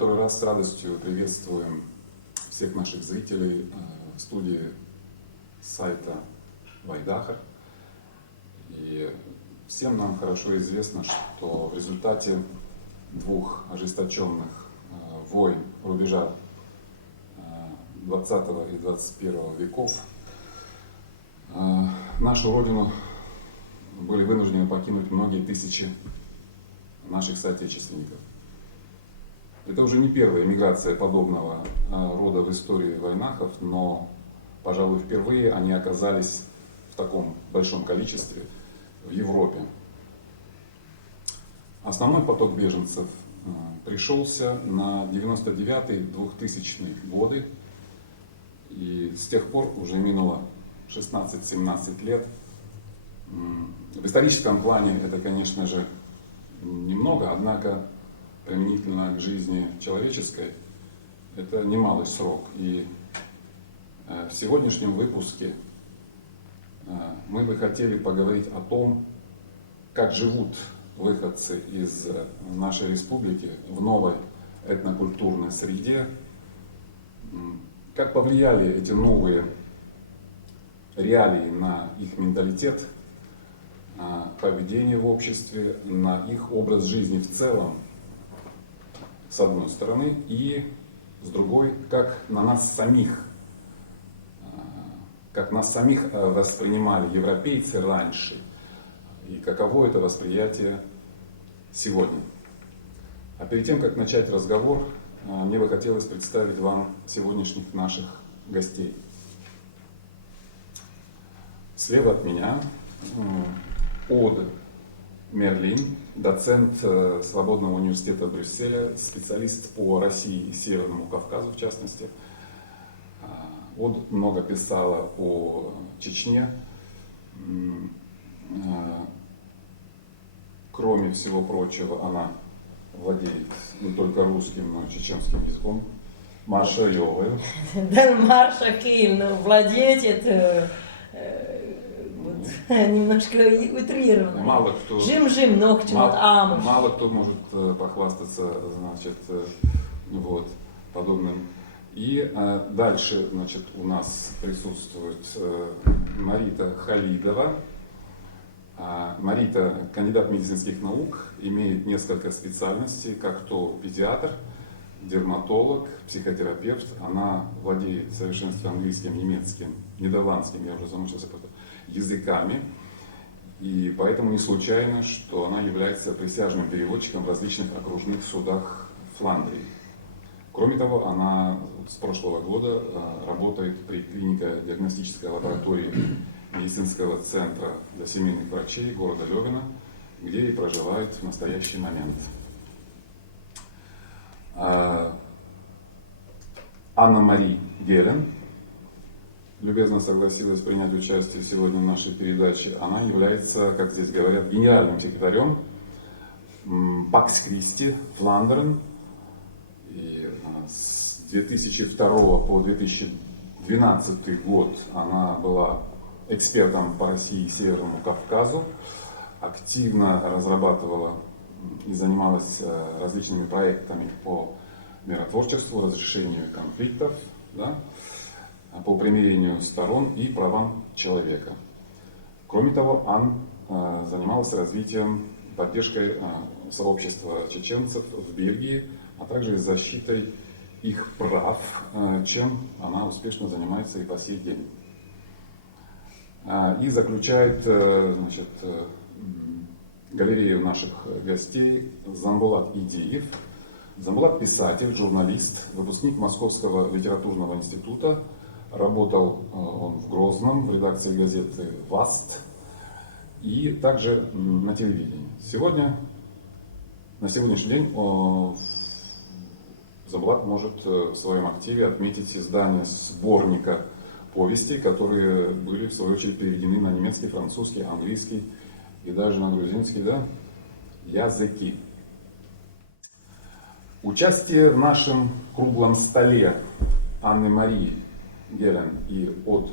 который раз с радостью приветствуем всех наших зрителей в студии сайта Вайдаха. И всем нам хорошо известно, что в результате двух ожесточенных войн рубежа 20 и 21 веков нашу родину были вынуждены покинуть многие тысячи наших соотечественников. Это уже не первая эмиграция подобного рода в истории войнахов, но, пожалуй, впервые они оказались в таком большом количестве в Европе. Основной поток беженцев пришелся на 99-2000 годы, и с тех пор уже минуло 16-17 лет. В историческом плане это, конечно же, немного, однако применительно к жизни человеческой это немалый срок. И в сегодняшнем выпуске мы бы хотели поговорить о том, как живут выходцы из нашей республики в новой этнокультурной среде, как повлияли эти новые реалии на их менталитет, поведение в обществе, на их образ жизни в целом, с одной стороны, и с другой, как нас самих воспринимали европейцы раньше, и каково это восприятие сегодня. А перед тем, как начать разговор, мне бы хотелось представить вам сегодняшних наших гостей. Слева от меня Ауд Мерлин, доцент Свободного университета Брюсселя, специалист по России и Северному Кавказу в частности. Ауд много писала о Чечне. Кроме всего прочего, она владеет не только русским, но и чеченским языком. Маша Йовая. Да, Маша Кейн, владеть это немножко утрированно. Мало кто, Жим-жим, ногтем от амыш. Мало кто может похвастаться, значит, вот, подобным. И дальше, значит, у нас присутствует Марита Халидова. Марита кандидат медицинских наук, имеет несколько специальностей, как то педиатр, дерматолог, психотерапевт. Она владеет в совершенстве английским, немецким, нидерландским, я уже замучился, языками. И поэтому не случайно, что она является присяжным переводчиком в различных окружных судах Фландрии. Кроме того, она с прошлого года работает при клинико-диагностической лаборатории медицинского центра для семейных врачей города Левина, где и проживает в настоящий момент. Анна-Мари Гелен любезно согласилась принять участие сегодня в нашей передаче. Она является, как здесь говорят, генеральным секретарем Пакс Кристи Фландерн. И с 2002 по 2012 год она была экспертом по России и Северному Кавказу, активно разрабатывала и занималась различными проектами по миротворчеству, разрешению конфликтов, да, по примирению сторон и правам человека. Кроме того, Ан занималась развитием, поддержкой сообщества чеченцев в Бельгии, а также защитой их прав, чем она успешно занимается и по сей день. И заключает, значит, галерею наших гостей Замбулат Идиев. Замбулат – писатель, журналист, выпускник Московского литературного института. Работал он в Грозном, в редакции газеты «Васт» и также на телевидении. На сегодняшний день Замбулат может в своем активе отметить издание сборника повестей, которые были в свою очередь переведены на немецкий, французский, английский и даже на грузинский, да, языки. Участие в нашем круглом столе Анны-Марии Гелен и Ауд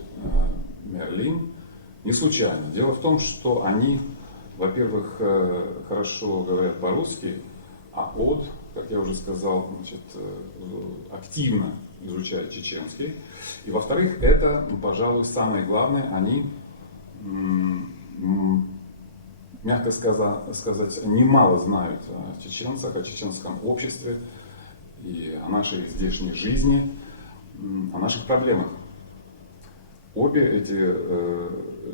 Мерлин не случайно. Дело в том, что они, во-первых, хорошо говорят по-русски, а Ауд как я уже сказал, значит, активно изучают чеченский. И во-вторых, это, пожалуй, самое главное, они, мягко сказать, немало знают о чеченцах, о чеченском обществе и о нашей здешней жизни, о наших проблемах. Обе эти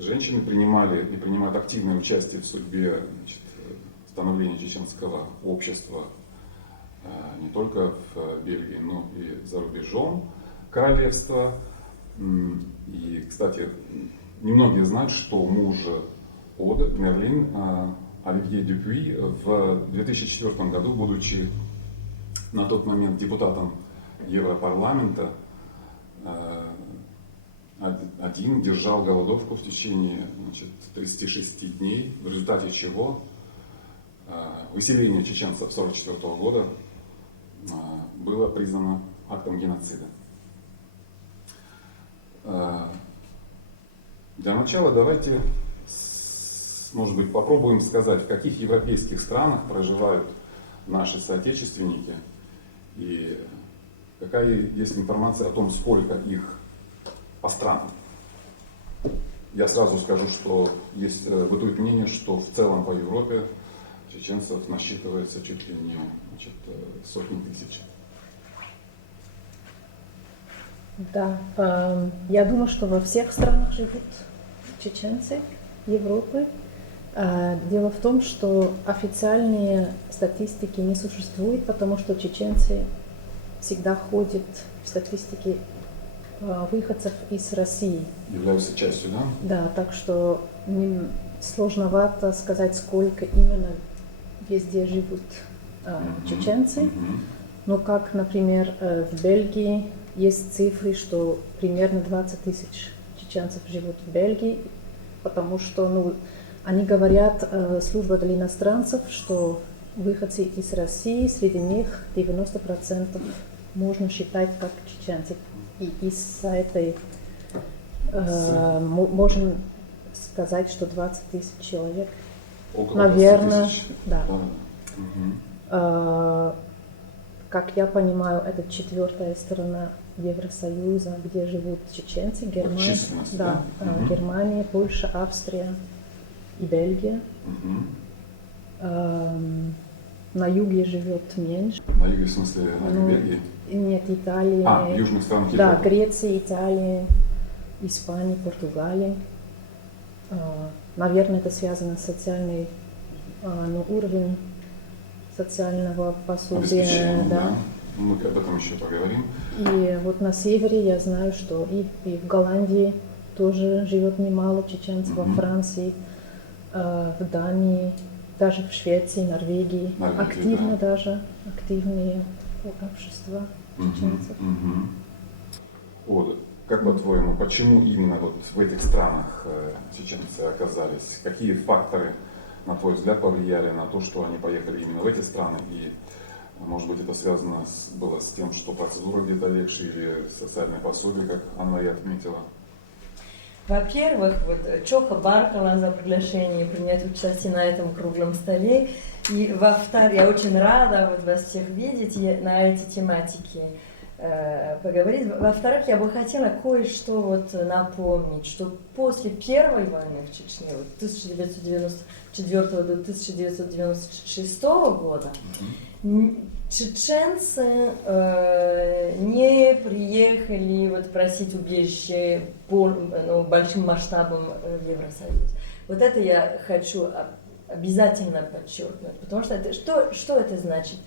женщины принимали и принимают активное участие в судьбе, значит, становления чеченского общества не только в Бельгии, но и за рубежом королевства. И, кстати, немногие знают, что муж Оды, Мерлин, Оливье Дюпюи, в 2004 году, будучи на тот момент депутатом Европарламента, один держал голодовку в течение, значит, 36 дней, в результате чего выселение чеченцев 1944 года было признано актом геноцида. Для начала давайте, может быть, попробуем сказать, в каких европейских странах проживают наши соотечественники и какая есть информация о том, сколько их по странам. Я сразу скажу, что есть, бытует мнение, что в целом по Европе чеченцев насчитывается чуть ли не, значит, сотни тысяч. Да, я думаю, что во всех странах живут чеченцы Европы. Дело в том, что официальные статистики не существует, потому что чеченцы всегда ходят в статистике выходцев из России. Являются частью, да? Да, так что сложновато сказать, сколько именно везде живут чеченцы. Но как, например, в Бельгии есть цифры, что примерно 20 тысяч чеченцев живут в Бельгии, потому что они говорят, служба для иностранцев, что выходцы из России, среди них 90% можно считать как чеченцы. И из-за этой можно сказать, что 20 тысяч человек. Около Наверное, 20 тысяч. да. Да. Как я понимаю, это четвертая страна Евросоюза, где живут чеченцы, Германия, да? Германия, Польша, Австрия и Бельгия. На юге живет меньше. На юге, в смысле, на юге Бельгии? Нет, Италия. В южных странах Да, Европы. Греция, Италия, Испания, Португалия. Наверное, это связано с социальным уровнем социального пособия. Да. Мы об этом еще поговорим. И вот на севере я знаю, что и в Голландии тоже живет немало чеченцев, во Франции, в Дании, даже в Швеции, Норвегии. Активно да. даже, активные общества чеченцев. Вот. Как по-твоему, почему именно вот в этих странах чеченцы оказались? Какие факторы, на твой взгляд, повлияли на то, что они поехали именно в эти страны? И, может быть, это связано было с тем, что процедура где-то легче или социальное пособие, как Анна-Мария отметила? Во-первых, вот Чоха Баркала за приглашение принять участие на этом круглом столе. И во-вторых, я очень рада вот вас всех видеть на эти тематики поговорить. Во-вторых, я бы хотела кое-что вот напомнить, что после Первой войны в Чечне, вот 1994 до 1996 года, чеченцы не приехали вот просить убежище большим масштабом в Евросоюз. Вот это я хочу обязательно подчеркнуть, потому что что это значит?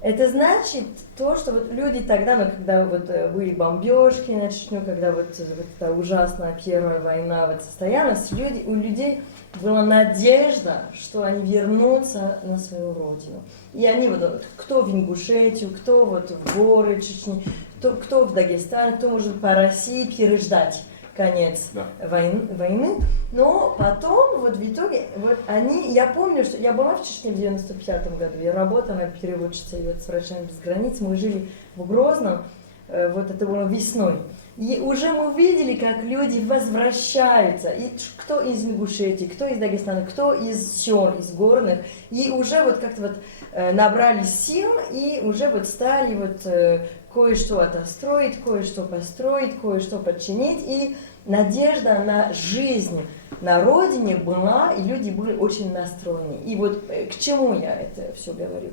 Это значит то, что вот люди тогда, когда вот были бомбежки на Чечню, когда вот эта ужасная Первая война вот состоялась, у людей была надежда, что они вернутся на свою родину. И они вот, кто в Ингушетию, кто вот в горы Чечни, кто в Дагестане, кто может по России переждать конец войны. Но потом, вот в итоге, вот я помню, что я была в Чечне в 95 году, я работала переводчицей с «Врачами без границ», мы жили в Грозном, вот это было весной И уже мы видели, как люди возвращаются, и кто из Ингушетии, кто из Дагестана, кто из сел, из горных, и уже вот как-то вот набрали сил, и уже вот стали вот кое-что отстроить, кое-что построить, кое-что подчинить, и надежда на жизнь на родине была, и люди были очень настроены. И вот к чему я это все говорю?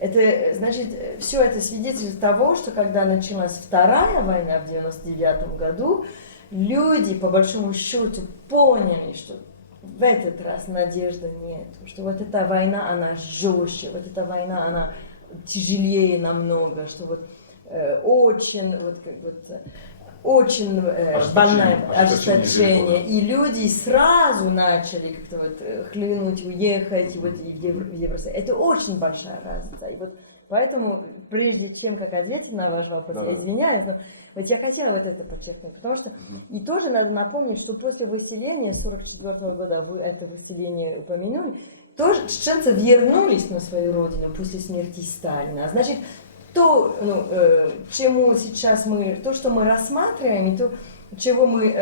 Это, значит, все это свидетельство того, что когда началась Вторая война в 99 году, люди, по большому счету, поняли, что в этот раз надежды нет, что вот эта война, она жестче, вот эта война, она тяжелее намного, что вот очень, вот как вот, очень больное ожесточение. И люди сразу начали как-то вот хлынуть, уехать, и вот и в Евросоюз. Это очень большая разница. И вот поэтому, прежде чем как ответить на ваш вопрос, я извиняюсь, но вот я хотела вот это подчеркнуть, потому что и тоже надо напомнить, что после выселения 1944 года, вы это выселение упомянули, тоже чеченцы вернулись на свою родину после смерти Сталина. А значит, то, чему сейчас то, что мы рассматриваем, и то, чего мы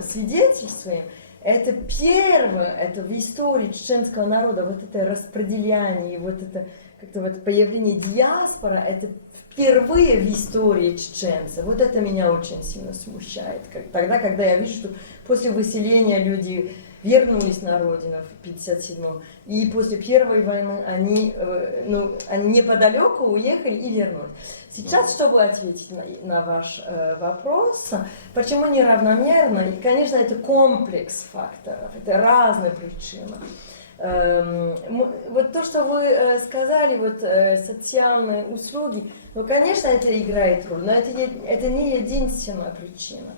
свидетельствуем, это первое, это в истории чеченского народа, вот это распределение, вот это как-то вот появление диаспора, это впервые в истории чеченцев. Вот это меня очень сильно смущает. Тогда, когда я вижу, что после выселения люди вернулись на родину в 1957-м, и после Первой войны они неподалеку уехали и вернулись. Сейчас, чтобы ответить на ваш вопрос, почему неравномерно, и, конечно, это комплекс факторов, это разные причины. Вот то, что вы сказали, вот социальные услуги, ну, конечно, это играет роль, но это не единственная причина.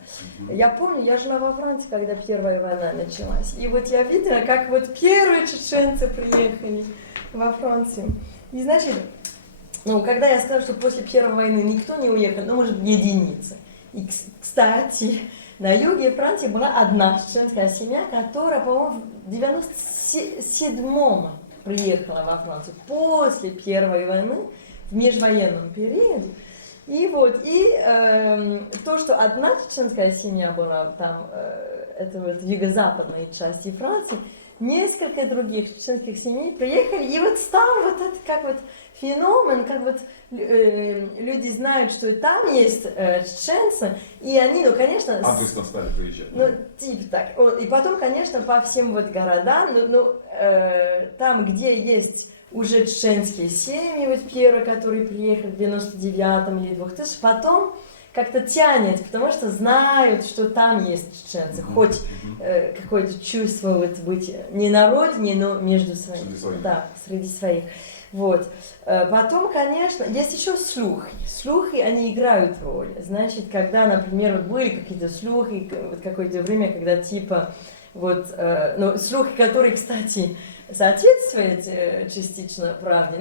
Я помню, я жила во Франции, когда Первая война началась, и вот я видела, как вот первые чеченцы приехали во Францию. И, значит, когда я сказала, что после Первой войны никто не уехал, может, единицы. И, кстати, на юге Франции была одна чеченская семья, которая, по-моему, в 1997-м приехала во Францию после Первой войны, в межвоенном периоде. И вот, то, что одна чеченская семья была там, это вот в юго-западной части Франции, несколько других чеченских семей приехали, и вот стал вот это как вот феномен, как вот люди знают, что и там есть чеченцы, и они, конечно... Адресно стали приезжать. Типа так. И потом, конечно, по всем вот городам, там, где есть уже чеченские семьи, вот первые, которые приехали в 99-м или 2000, потом как-то тянет, потому что знают, что там есть чеченцы, хоть какое-то чувство вот быть не на родине, но между своими. Среди своих. Да, среди своих. Вот. Потом, конечно, есть еще слухи. Слухи, они играют роль. Значит, когда, например, вот были какие-то слухи, вот какое-то время, когда типа, вот, слухи, которые, кстати, соответствуют частично правде,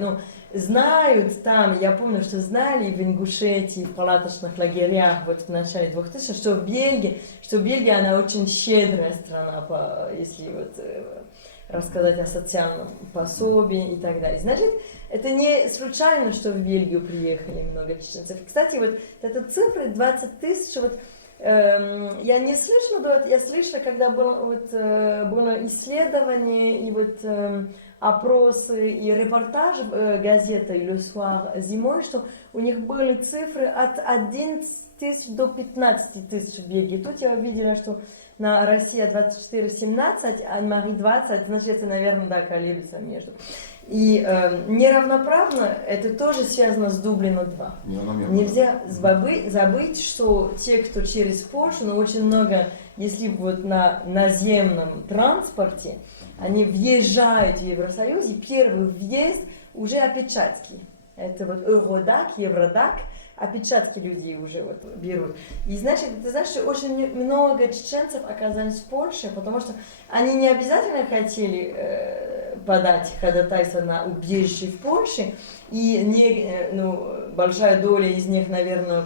знают там, я помню, что знали в Ингушетии, в палаточных лагерях вот в начале 2000, что Бельгия, она очень щедрая страна, если вот рассказать о социальном пособии и так далее. Значит, это не случайно, что в Бельгию приехали много чеченцев. Кстати, вот эта цифра 20 тысяч, вот, я не слышала, я слышала, когда было исследование и вот опросы и репортажи газеты «Le Soir» зимой, что у них были цифры от 11 тысяч до 15 тысяч в Бельгии. Тут я увидела, что на Россия 24-17, а Мари 20, значит, это, наверное, да, колеблется между. И неравноправно это тоже связано с Дублином 2. Нельзя забыть, что те, кто через Польшу, но очень много, если вот на наземном транспорте, они въезжают в Евросоюз, и первый въезд уже опечатки. Это вот Евродак, Евродак, опечатки люди уже вот берут. И значит, ты знаешь, что очень много чеченцев оказались в Польше, потому что они не обязательно хотели подать ходатайство на убежище в Польше, и большая доля из них, наверное,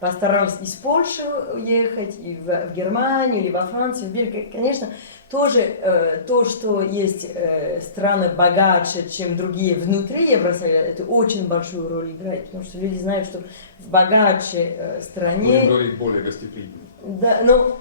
постарались из Польши уехать, и в Германию, или во Францию, в Бельгию. Конечно, тоже то, что есть страны богаче, чем другие внутри Евросоюза, это очень большую роль играет, потому что люди знают, что в богаче стране... Будем говорить более гостеприимно. Да, ну,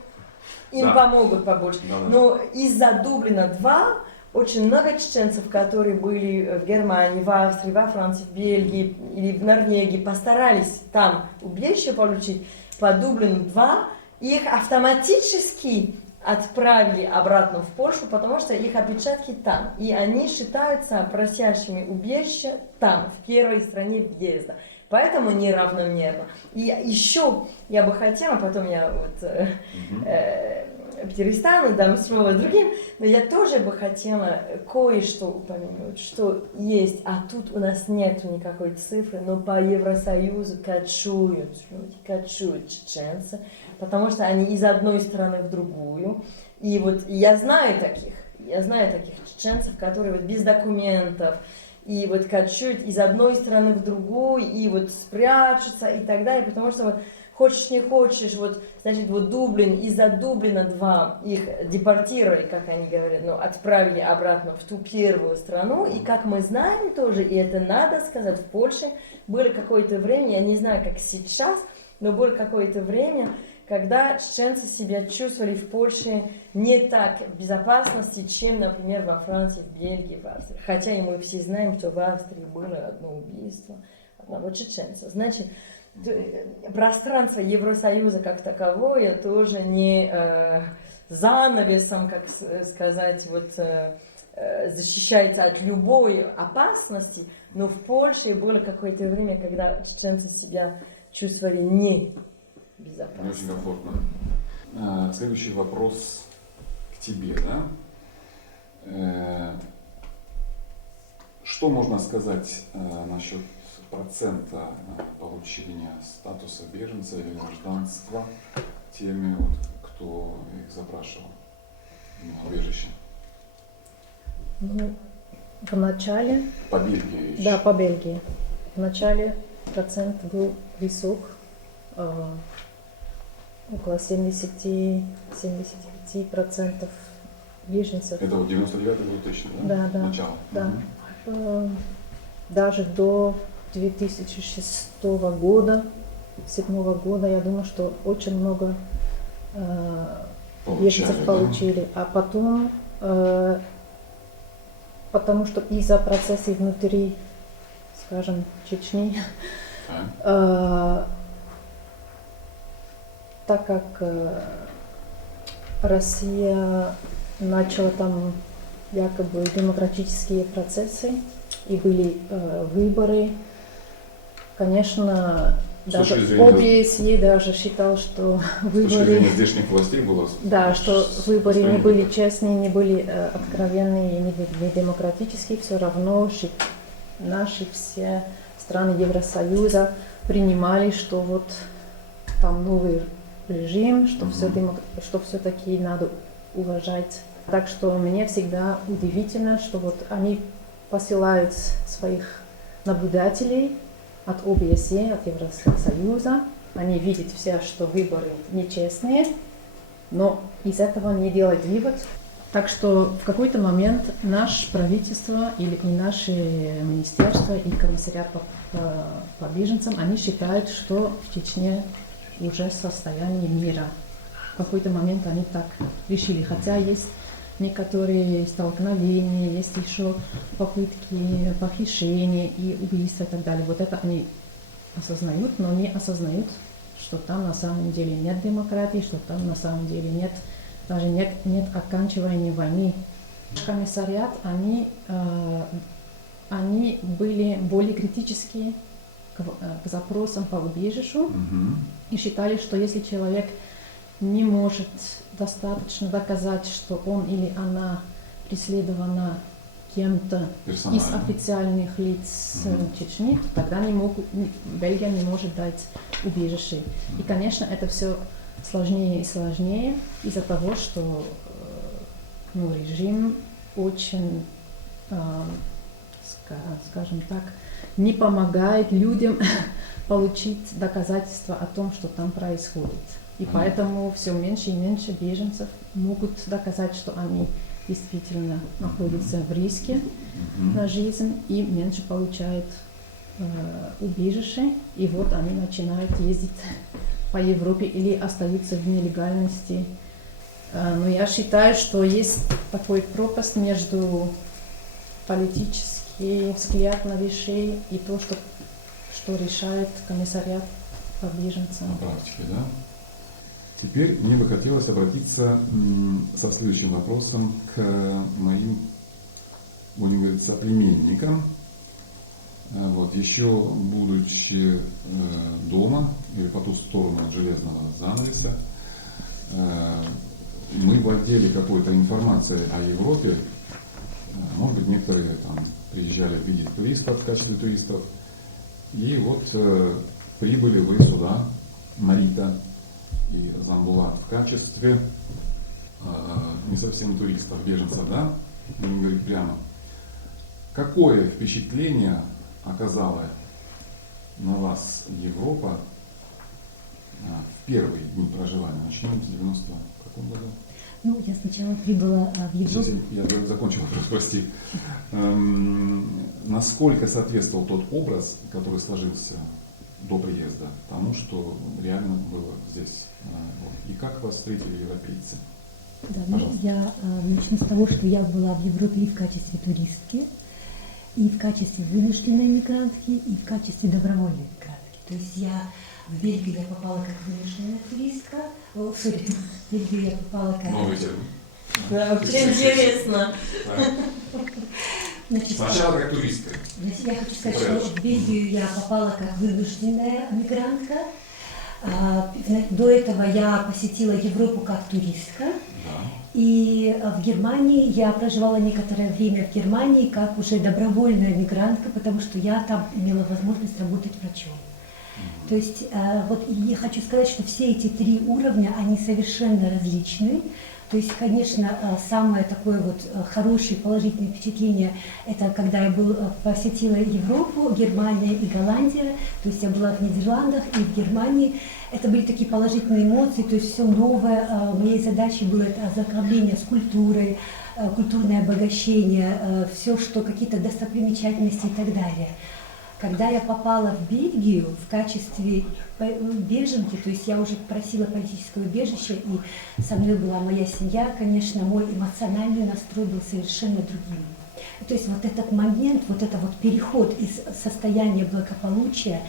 им помогут побольше. Да. Но из-за Дублина-2 очень много чеченцев, которые были в Германии, в Австрии, во Франции, в Бельгии или в Норвегии, постарались там убежище получить по Дублину-2, их автоматически отправили обратно в Польшу, потому что их опечатки там. И они считаются просящими убежище там, в первой стране въезда. Поэтому неравномерно. И еще я бы хотела, потом я вот перестану, дам слово другим, но я тоже бы хотела кое-что упомянуть, что есть, а тут у нас нет никакой цифры, но по Евросоюзу кочуют люди, кочуют чеченцы, потому что они из одной страны в другую. И вот я знаю таких чеченцев, которые вот без документов, и вот кочуют из одной страны в другую, и вот спрячутся и так далее, потому что вот хочешь не хочешь, вот, значит, вот Дублин, из-за Дублина-2 их депортировали, как они говорят, ну, отправили обратно в ту первую страну, и как мы знаем тоже, и это надо сказать, в Польше было какое-то время, я не знаю, как сейчас, но было какое-то время, когда чеченцы себя чувствовали в Польше не так в безопасности, чем, например, во Франции, в Бельгии, в Австрии. Хотя и мы все знаем, что в Австрии было одно убийство одного чеченца. Значит, пространство Евросоюза как таковое тоже не занавесом, как сказать, вот, защищается от любой опасности, но в Польше было какое-то время, когда чеченцы себя чувствовали не безопасно. Не очень комфортно. Следующий вопрос к тебе, да? Что можно сказать насчет процента получения статуса беженца или гражданства теми, кто их запрашивал на убежище? Ну, в начале... По Бельгии еще. Да, по Бельгии. В начале процент был высок, около 70-75% беженцев. Это вот 99-2000, да? Да. Начало. Да. Угу. Даже до 2006 года, 2007 года, я думаю, что очень много беженцев получили. Да? А потом, потому что из-за процессов внутри, скажем, Чечни, так как Россия начала там якобы демократические процессы и были выборы, конечно, даже ОБСЕ даже считал, что выборы... С точки зрения здешних властей было... Да, что выборы не были честные, не были откровенные, не были демократические, все равно наши все страны Евросоюза принимали, что вот там новый режим, что все-таки надо уважать. Так что мне всегда удивительно, что вот они посылают своих наблюдателей от ОБСЕ, от Евросоюза. Они видят все, что выборы нечестные, но из этого не делают вывод. Так что в какой-то момент наше правительство или и наше министерство и комиссариат по беженцам, они считают, что в Чечне уже состояние мира. В какой-то момент они так решили, хотя есть некоторые столкновения, есть еще попытки похищения и убийства и так далее. Вот это они осознают, но не осознают, что там на самом деле нет демократии, что там на самом деле нет оканчивания войны. Комиссариат, они были более критические к запросам по убежищу и считали, что если человек не может достаточно доказать, что он или она преследована кем-то из официальных лиц Чечни, то тогда Бельгия не может дать убежище. И, конечно, это все сложнее и сложнее из-за того, что режим очень, скажем так, не помогает людям получить доказательства о том, что там происходит. И поэтому все меньше и меньше беженцев могут доказать, что они действительно находятся в риске на жизнь и меньше получают убежище. И вот они начинают ездить по Европе или остаются в нелегальности. Но я считаю, что есть такой пропасть между политическим взглядом на вещи и то, что решает комиссариат по беженцам. На практике, да? Теперь мне бы хотелось обратиться со следующим вопросом к моим, будем говорить, соплеменникам. Вот, еще будучи дома или по ту сторону от железного занавеса, мы владели какой-то информацией о Европе. Может быть, некоторые там приезжали видеть туристов в качестве туристов. И вот прибыли вы сюда, Марита и Замбулат, в качестве не совсем туристов, беженцев, да? Будем говорить прямо. Какое впечатление оказала на вас Европа в первые дни проживания? Начнем с 90 каком году? Ну, я сначала прибыла в Европу. Сейчас я закончил вопрос, прости. Насколько соответствовал тот образ, который сложился до приезда, тому, что реально было здесь? И как вас встретили европейцы? Да, ну, я начну с того, что я была в Европе и в качестве туристки, и в качестве вынужденной мигрантки, и в качестве добровольной мигрантки. То есть в Бельгию я попала как вынужденная туристка, в Бельгию я попала как... Новый термин. Да, очень интересно. Значит, Сначала как туристка. значит, я хочу сказать, что в Бельгию я попала как вынужденная мигрантка. До этого я посетила Европу как туристка. Да. И в Германии я проживала некоторое время в Германии как уже добровольная мигрантка, потому что я там имела возможность работать врачом. То есть вот я хочу сказать, что все эти три уровня, они совершенно различны. То есть, конечно, самое такое вот хорошее положительное впечатление, это когда я посетила Европу, Германия и Голландия, то есть я была в Нидерландах и в Германии. Это были такие положительные эмоции, то есть все новое. Моей задачей было это ознакомление с культурой, культурное обогащение, все, что какие-то достопримечательности и так далее. Когда я попала в Бельгию в качестве беженки, то есть я уже просила политического убежища, и со мной была моя семья, конечно, мой эмоциональный настрой был совершенно другим. То есть вот этот момент, вот это вот переход из состояния благополучия,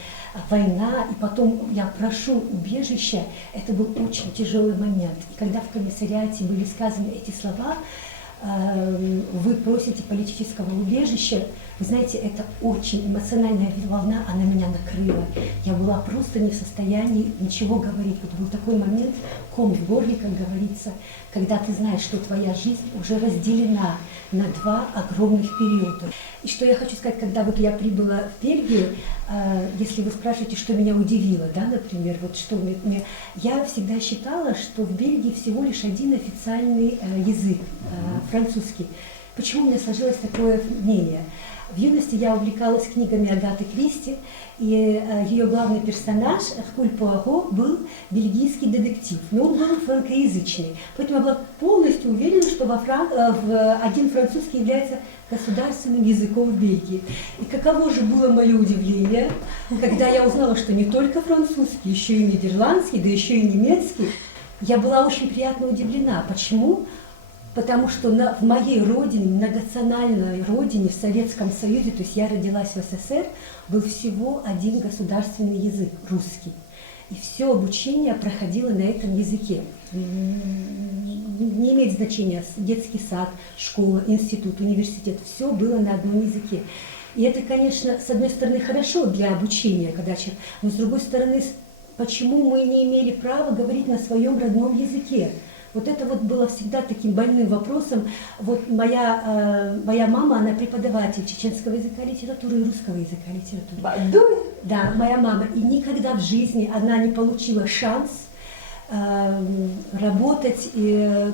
война, и потом я прошу убежища, это был очень тяжелый момент. И когда в комиссариате были сказаны эти слова, вы просите политического убежища, вы знаете, это очень эмоциональная волна, она меня накрыла. Я была просто не в состоянии ничего говорить. Вот был такой момент, ком в горле, как говорится, когда ты знаешь, что твоя жизнь уже разделена на два огромных периода. И что я хочу сказать, когда вот я прибыла в Бельгию, если вы спрашиваете, что меня удивило, да, например, вот что мне... Я всегда считала, что в Бельгии всего лишь один официальный язык, французский. Почему у меня сложилось такое мнение? В юности я увлекалась книгами Агаты Кристи, и ее главный персонаж, Эркюль Пуаро, был бельгийский детектив, но он был франкоязычный. Поэтому я была полностью уверена, что один французский является государственным языком в Бельгии. И каково же было мое удивление, когда я узнала, что не только французский, еще и нидерландский, да еще и немецкий. Я была очень приятно удивлена. Почему? Потому что в моей родине, многонациональной родине, в Советском Союзе, то есть я родилась в СССР, был всего один государственный язык, русский. И все обучение проходило на этом языке. Не имеет значения детский сад, школа, институт, университет, все было на одном языке. И это, конечно, с одной стороны хорошо для обучения, но с другой стороны, почему мы не имели права говорить на своем родном языке? Вот это вот было всегда таким больным вопросом. Вот моя мама, она преподаватель чеченского языка литературы и русского языка литературы. Бадуй? Да, моя мама. И никогда в жизни она не получила шанс работать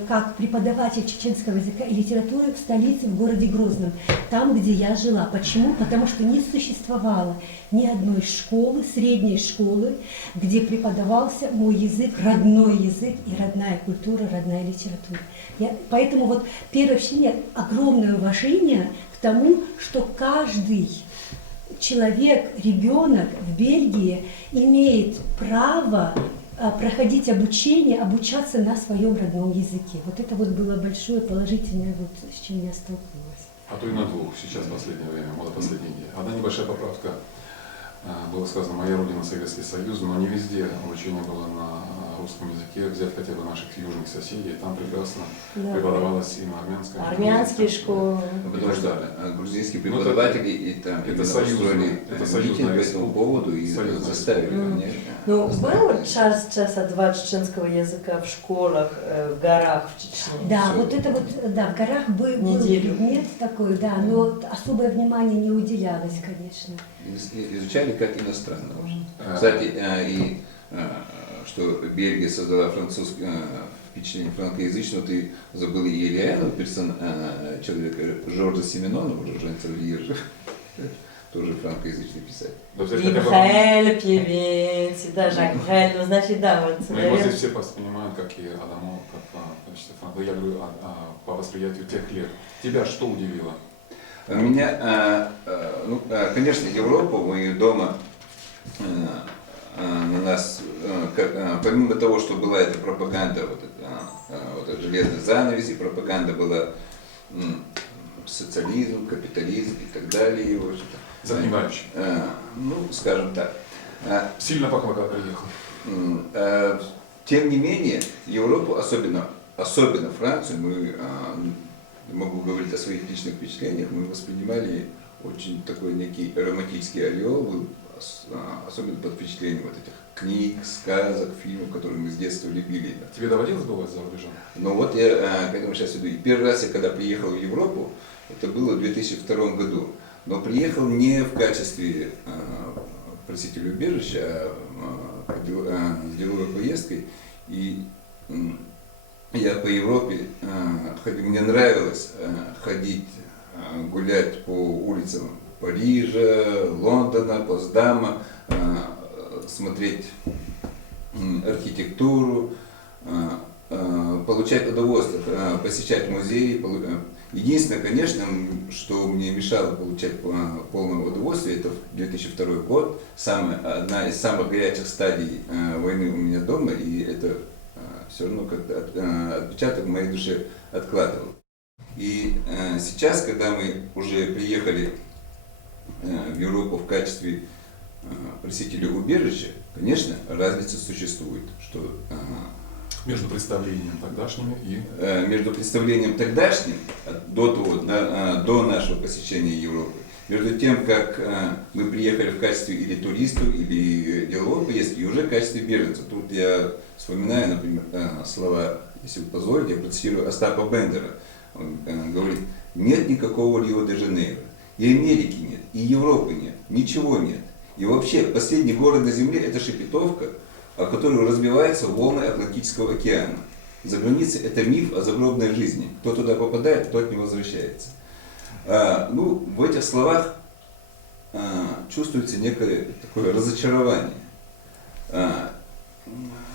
как преподаватель чеченского языка и литературы в столице, в городе Грозном, там, где я жила. Почему? Потому что не существовало ни одной школы, средней школы, где преподавался мой язык, родной язык и родная культура, родная литература. Поэтому вот первое впечатление, огромное уважение к тому, что каждый человек, ребенок в Бельгии имеет право проходить обучение, обучаться на своем родном языке. Вот это вот было большое положительное, вот, с чем я столкнулась. А то и на двух сейчас в последнее время, последние дни. Одна небольшая поправка. Было сказано, моя родина Советский Союз, но не везде обучение было на русском языке. Взять хотя бы наших южных соседей, там прекрасно преподавалось и на армянском. Армянские школы. Потому что грузинские преподаватели и там это устроили митинг по этому поводу и заставили, конечно. Ну, был час от два чеченского языка в школах, в горах в Чечне? Да, Всё. вот это вот, да, в горах был Неделю. предмет такой, да, но особое внимание не уделялось, конечно. Изучали как иностранного. Кстати, что Бельгия создала впечатление франкоязычного, ты забыл и реального человека, Жоржа Сименона, уроженца Льежа, тоже франкоязычный писатель. Да, взять И хотя бы- Михаэль Певец, и да, Жак Михаэль, ну, значит, да, вот, Но его наверное, здесь все понимают, как и Адамо, как значит, Франко. Я говорю по восприятию тех лет. Тебя что удивило? Меня, конечно, Европа, мы дома, на нас, помимо того, что была эта пропаганда, вот этот железный занавес, и пропаганда была социализм, капитализм и так далее, и, в общем-то, Загнивающий. ну, скажем так. Сильно пахло, когда приехал. Тем не менее, Европу, особенно Францию, мы, могу говорить о своих личных впечатлениях, мы воспринимали очень такой некий романтический ореол, был, особенно под впечатлением вот этих книг, сказок, фильмов, которые мы с детства любили. Тебе доводилось бывать за рубежом? Но вот я к этому сейчас иду. И первый раз, когда приехал в Европу, это было в 2002 году, но приехал не в качестве просителя убежища, а с деловой поездкой. И я по Европе ходил, мне нравилось ходить, гулять по улицам Парижа, Лондона, Потсдама, смотреть архитектуру, получать удовольствие, посещать музеи. Единственное, конечно, что мне мешало получать полное удовольствие, это 2002 год, одна из самых горячих стадий войны у меня дома, и это все равно как-то отпечаток в моей душе откладывал. И сейчас, когда мы уже приехали в Европу в качестве просителей убежища, конечно, разница существует, что Между представлением тогдашними и... между представлением тогдашним, до нашего посещения Европы, между тем, как мы приехали в качестве или туристов, или деловой поездки, и уже в качестве беженцев. Тут я вспоминаю, например, слова, если вы позволите, я процитирую Остапа Бендера. Он говорит: нет никакого Рио-де-Жанейро, и Америки нет, и Европы нет, ничего нет. И вообще, последний город на земле – это Шепетовка, о которой разбиваются волны Атлантического океана. За границей это миф о загробной жизни. Кто туда попадает, тот не возвращается. В этих словах чувствуется некое такое разочарование.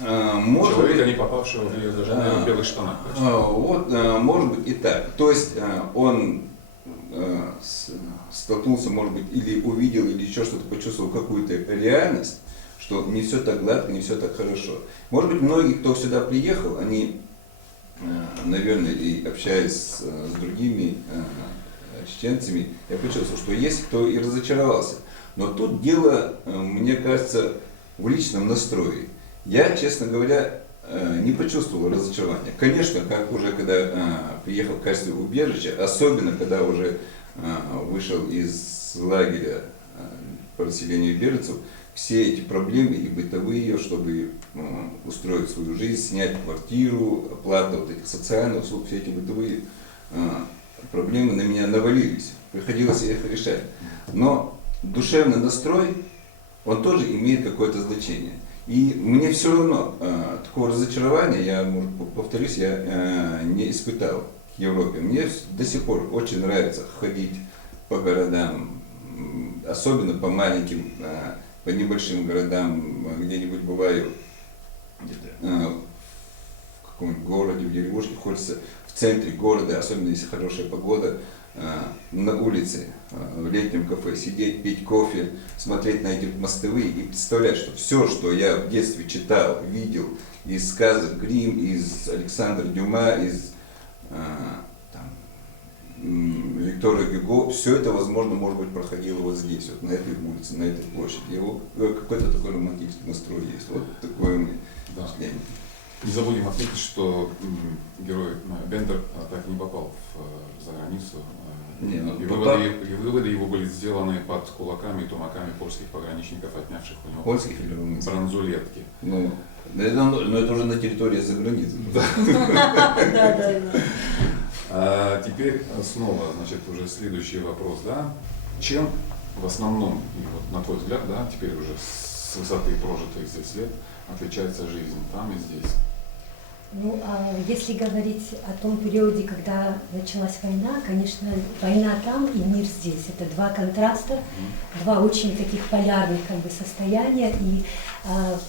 Человека, не попавшего в Рио-де-Жанейро в белых штанах. Может быть и так. То есть он столкнулся, может быть, или увидел, или еще что-то почувствовал, какую-то реальность, что не все так гладко, не все так хорошо. Может быть, многие, кто сюда приехал, они, наверное, и общаясь с другими чеченцами, я почувствовал, что есть кто и разочаровался. Но тут дело, мне кажется, в личном настрое. Я, честно говоря, не почувствовал разочарования. Конечно, как уже когда приехал в качестве убежища, особенно когда уже вышел из лагеря по расселению беженцев, все эти проблемы и бытовые, чтобы устроить свою жизнь, снять квартиру, оплата вот этих социальных услуг, все эти бытовые проблемы на меня навалились. Приходилось их решать. Но душевный настрой, он тоже имеет какое-то значение. И мне все равно такого разочарования, я, может, повторюсь, я не испытал в Европе. Мне до сих пор очень нравится ходить по городам, особенно по маленьким, по небольшим городам, где-нибудь бываю, где-то в каком-нибудь городе, в деревушке, хочется в центре города, особенно если хорошая погода, на улице, в летнем кафе сидеть, пить кофе, смотреть на эти мостовые и представлять, что все, что я в детстве читал, видел из сказок Гримм, из Александра Дюма, из Виктора Гюго, все это, возможно, может быть, проходило вот здесь, вот на этой улице, на этой площади. И вот какой-то такой романтический настрой есть. Вот такое у меня впечатление. Не забудем отметить, что герой Бендер так и не попал за границу. И выводы его были сделаны под кулаками и тумаками польских пограничников, отнявших у него Польских или румынских? бронзулетки. Ну, это уже на территории за границей. Да. А теперь снова, значит, уже следующий вопрос, да? Чем в основном, и вот на твой взгляд, да, теперь уже с высоты прожитых здесь лет, отличается жизнь там и здесь? Ну, а если говорить о том периоде, когда началась война, конечно, война там и мир здесь. Это два контраста, два очень таких полярных как бы состояния. И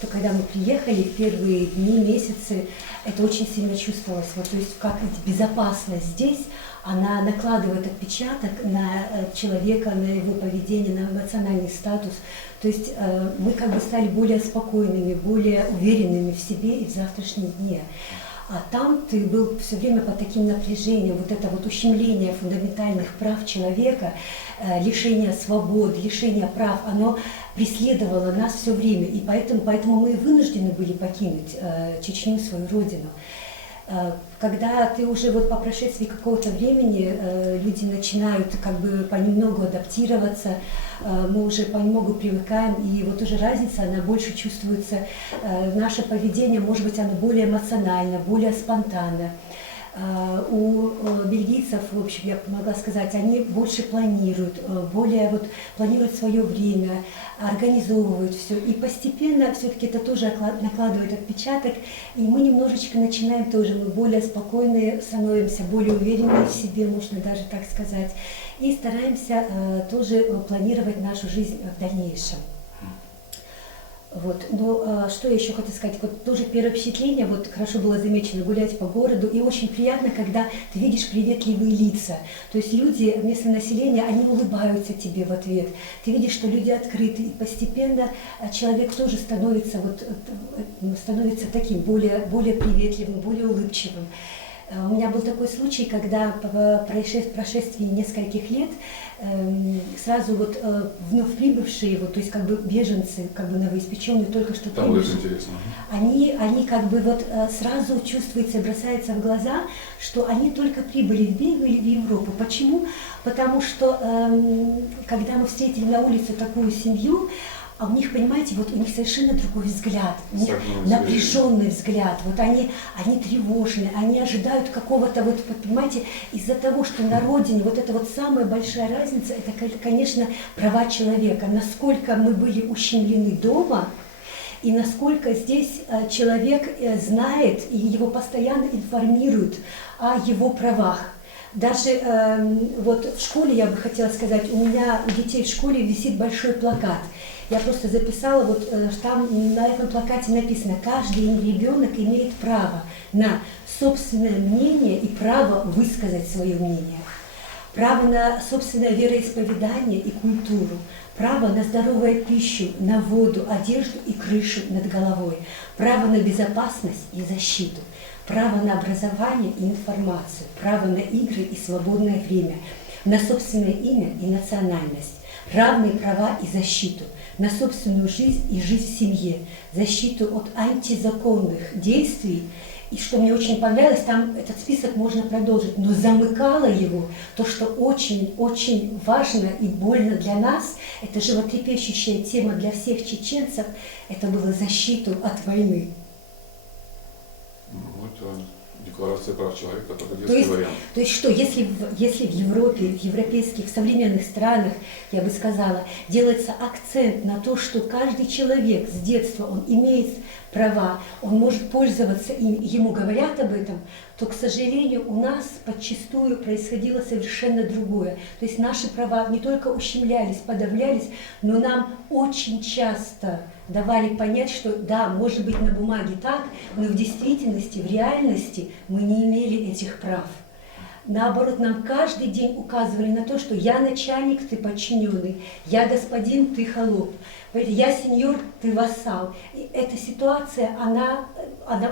когда мы приехали, в первые дни, месяцы, это очень сильно чувствовалось. Вот, то есть как безопасность здесь, она накладывает отпечаток на человека, на его поведение, на эмоциональный статус. То есть мы как бы стали более спокойными, более уверенными в себе и в завтрашнем дне. А там ты был все время под таким напряжением, вот это вот ущемление фундаментальных прав человека, лишение свобод, лишение прав, оно преследовало нас все время. И поэтому мы вынуждены были покинуть Чечню, свою родину. Когда ты уже вот по прошествии какого-то времени люди начинают как бы понемногу адаптироваться, мы уже понемногу привыкаем, и вот уже разница, она больше чувствуется, наше поведение, может быть, оно более эмоционально, более спонтанно. У бельгийцев, в общем, я могла сказать, они больше планируют, более вот планируют свое время, организовывают все. И постепенно все-таки это тоже накладывает отпечаток, и мы немножечко начинаем тоже, мы более спокойные становимся, более уверенные в себе, можно даже так сказать, и стараемся тоже планировать нашу жизнь в дальнейшем. Вот. Но что я еще хочу сказать, вот тоже первое впечатление, вот хорошо было замечено, гулять по городу, и очень приятно, когда ты видишь приветливые лица, то есть люди, местное население, они улыбаются тебе в ответ, ты видишь, что люди открыты, и постепенно человек тоже становится, становится таким более приветливым, более улыбчивым. У меня был такой случай, когда по прошествии нескольких лет сразу вот вновь прибывшие, вот, то есть как бы беженцы, как бы новоиспеченные, только что Там будет прибывшие, интересно. они как бы вот сразу чувствуется и бросается в глаза, что они только прибыли в Бельгию или в Европу. Почему? Потому что когда мы встретили на улице такую семью, а у них, понимаете, вот у них совершенно другой взгляд, у них напряженный взгляд, вот они тревожны, они ожидают какого-то, вот, понимаете, из-за того, что на родине вот эта вот самая большая разница, это, конечно, права человека, насколько мы были ущемлены дома, и насколько здесь человек знает и его постоянно информируют о его правах. Даже вот в школе, я бы хотела сказать, у меня у детей в школе висит большой плакат. Я просто записала, вот там на этом плакате написано: каждый ребенок имеет право на собственное мнение и право высказать свое мнение. Право на собственное вероисповедание и культуру, право на здоровую пищу, на воду, одежду и крышу над головой, право на безопасность и защиту, право на образование и информацию, право на игры и свободное время, на собственное имя и национальность, равные права и защиту, на собственную жизнь и жизнь в семье, защиту от антизаконных действий. И что мне очень понравилось, там этот список можно продолжить, но замыкало его то, что очень-очень важно и больно для нас, это животрепещущая тема для всех чеченцев, это было защиту от войны. Ну, это Декларация прав человека, это То детский есть, вариант. то есть что, если в Европе, в европейских современных странах, я бы сказала, делается акцент на то, что каждый человек с детства, он имеет права, он может пользоваться ими, ему говорят об этом, то, к сожалению, у нас подчастую происходило совершенно другое. То есть наши права не только ущемлялись, подавлялись, но нам очень часто давали понять, что да, может быть на бумаге так, но в действительности, в реальности мы не имели этих прав. Наоборот, нам каждый день указывали на то, что я начальник, ты подчиненный, я господин, ты холоп, я сеньор, ты вассал. И эта ситуация, она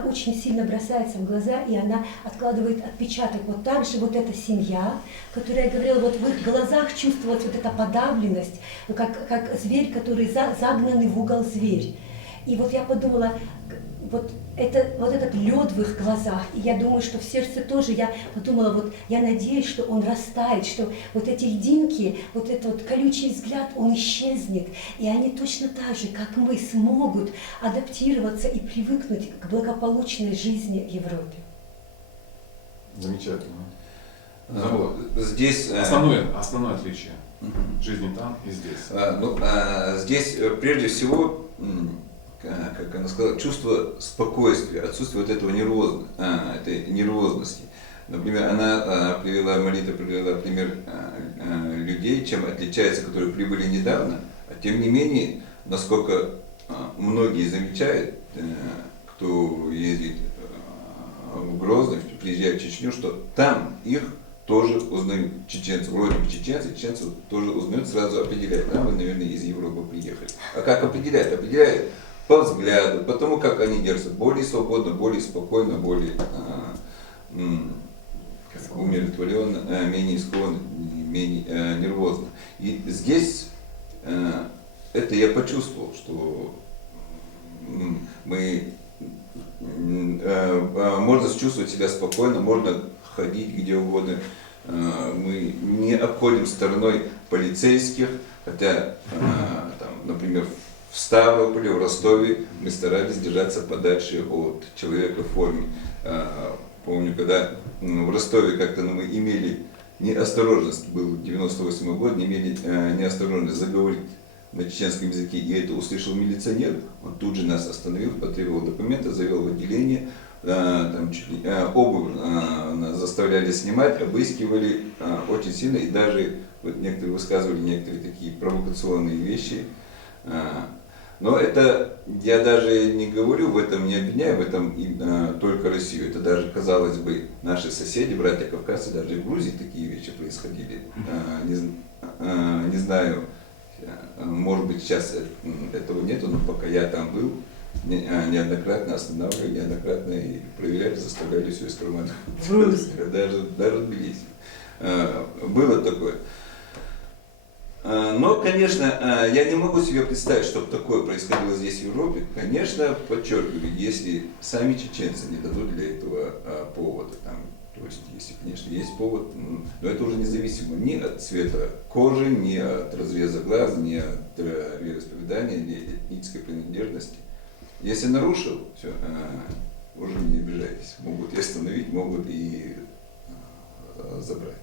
очень сильно бросается в глаза, и она откладывает отпечаток. Вот так же вот эта семья, которая я говорила, вот в их глазах чувствовалась вот эта подавленность, ну, как зверь, который загнанный в угол зверь. И вот я подумала, вот этот лед в их глазах, и я думаю, что в сердце тоже, я подумала, вот я надеюсь, что он растает, что вот эти льдинки, вот этот вот колючий взгляд, он исчезнет, и они точно так же, как мы, смогут адаптироваться и привыкнуть к благополучной жизни в Европе. Замечательно. Вот. Здесь Основное отличие жизни там и здесь. Здесь прежде всего, как она сказала, чувство спокойствия, отсутствие вот этого этой нервозности. Например, Марита привела пример людей, чем отличается, которые прибыли недавно, а тем не менее, насколько многие замечают, кто ездит в Грозный, приезжает в Чечню, что там их тоже узнают чеченцы, вроде бы чеченцы тоже узнают, сразу определяют, вы, наверное, из Европы приехали. А как определяют? Определяют по взгляду, по тому, как они держатся, более свободно, более спокойно, более умиротворенно, менее склонны, менее нервозно. И здесь это я почувствовал, что можно чувствовать себя спокойно, можно ходить где угодно. Мы не обходим стороной полицейских, хотя, например, в Ставрополе, в Ростове мы старались держаться подальше от человека в форме. Помню, когда в Ростове как-то мы имели неосторожность, был 98 год, имели неосторожность заговорить на чеченском языке, и это услышал милиционер, он тут же нас остановил, потребовал документы, завел в отделение, там чуть ли, обувь заставляли снимать, обыскивали очень сильно, и даже вот некоторые высказывали некоторые такие провокационные вещи. Но это, я даже не говорю, в этом не обвиняю, в этом только Россию. Это даже, казалось бы, наши соседи, братья кавказцы, даже и в Грузии такие вещи происходили. Не знаю, может быть, сейчас этого нету, но пока я там был, неоднократно останавливали, неоднократно и проверяли, заставляли все из кармана. Даже в Тбилиси. Было такое. Но, конечно, я не могу себе представить, чтобы такое происходило здесь, в Европе. Конечно, подчеркиваю, если сами чеченцы не дадут для этого повода, то есть, если, конечно, есть повод, но это уже независимо ни от цвета кожи, ни от разреза глаз, ни от вероисповедания, ни от этнической принадлежности. Если нарушил, все, уже не обижайтесь. Могут и остановить, могут и забрать.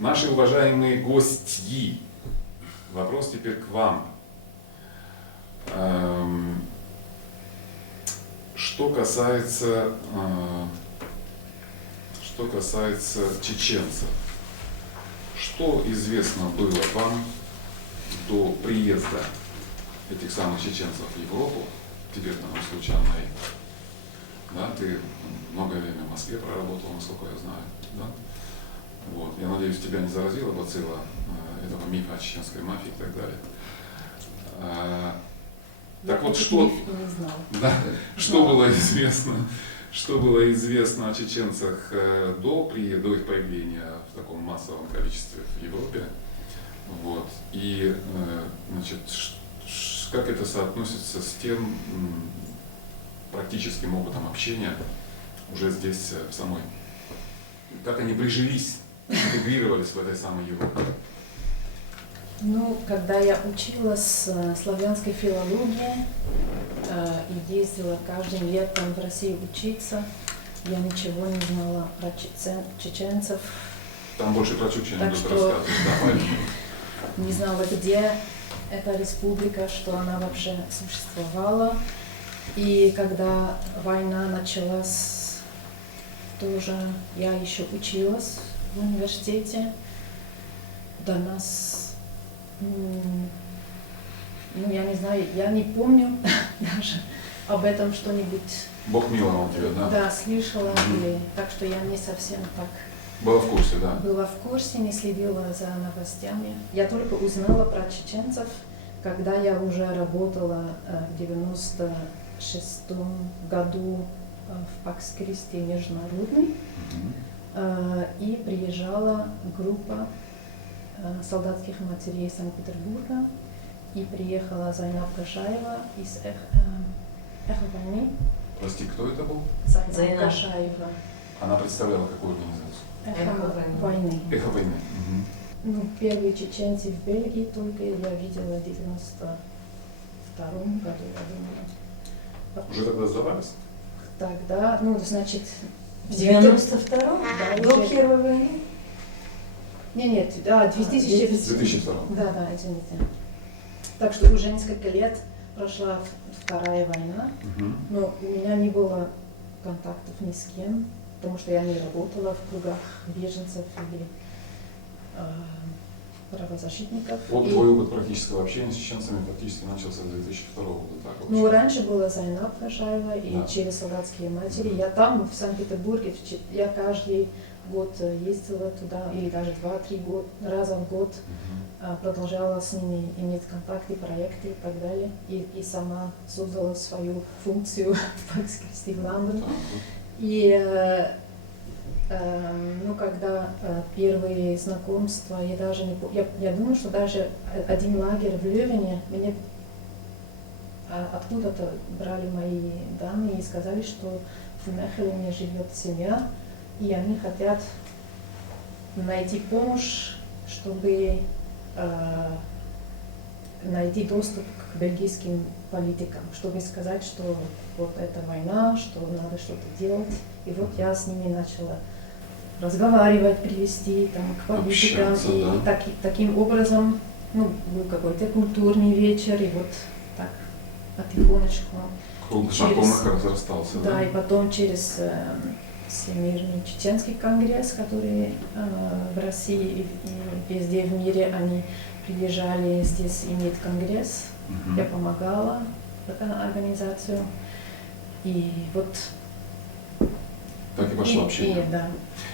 Наши уважаемые гости, вопрос теперь к вам. Что касается чеченцев, что известно было вам до приезда этих самых чеченцев в Европу, теперь в данном случае Анна, да, ты многое время в Москве проработал, насколько я знаю, да? Вот. Я надеюсь, тебя не заразила бацилла этого мифа о чеченской мафии и так далее. Так вот, что было известно о чеченцах до их появления в таком массовом количестве в Европе. Вот. И, значит, как это соотносится с тем практическим опытом общения уже здесь, в самой, как они прижились, интегрировались в этой самой Европе? Ну, когда я училась славянской филологии, и ездила каждым летом в Россию учиться. Я ничего не знала про чеченцев, Там больше про Чечню Так будут что- рассказывать. Да, поэтому. не знала, где эта республика, что она вообще существовала. И когда война началась, тоже я еще училась в университете. До нас, ну я не знаю, я не помню даже об этом что-нибудь. Бог миловал тебя, да? Да, слышала, Мгм. или так что я не совсем так Была в курсе, да? была в курсе, не следила за новостями. Я только узнала про чеченцев, когда я уже работала в 96-м году в Пакс-Кристи международный, Мгм. и приезжала группа солдатских матерей Санкт-Петербурга, и приехала Зайнаб Кашаева из «Эхо войны». Прости, кто это был? Зайнаб Зайнаб. Кашаева. Она представляла какую организацию? «Эхо войны». войны». Эхо войны. Мгм. Ну, первые чеченцы в Бельгии только я видела в 92-м году, я думаю. Уже тогда сдавались? Тогда, ну, значит, В 92-м? Да, До уже- Первой войны? Нет, да, 2000... 2002. Да, извините. Так что уже несколько лет прошла Вторая война, Мгм. но у меня не было контактов ни с кем, потому что я не работала в кругах беженцев или правозащитников. Вот И- твой опыт практического общения с чеченцами практически начался с 2002 года. Так, в Ну, общем. раньше была Зайнаб Кашаева и Да. через солдатские матери. Я там, в Санкт-Петербурге, я каждый год ездила туда, или даже 2-3 раза в год, Мгм. продолжала с ними иметь контакты, проекты и так далее. И сама создала свою функцию в Пакс-Кристи в Лондон. Так, вот. И ну, когда первые знакомства, я даже не помню, я думаю, что даже один лагерь в Лёвене мне откуда-то брали мои данные и сказали, что в Мехелине живет семья, и они хотят найти помощь, чтобы найти доступ к бельгийским политикам, чтобы сказать, что вот это война, что надо что-то делать. И вот я с ними начала разговаривать, привести там, к политикам. Общаться, И да. таким образом, ну, был какой-то культурный вечер, и вот так потихонечку. Круг через- знакомых разрастался, Да, да? и потом через Всемирный чеченский конгресс, который в России и везде в мире, они приезжали здесь иметь конгресс. Мгм. Я помогала в этой организацию. И вот... Так и пошло общение. Да.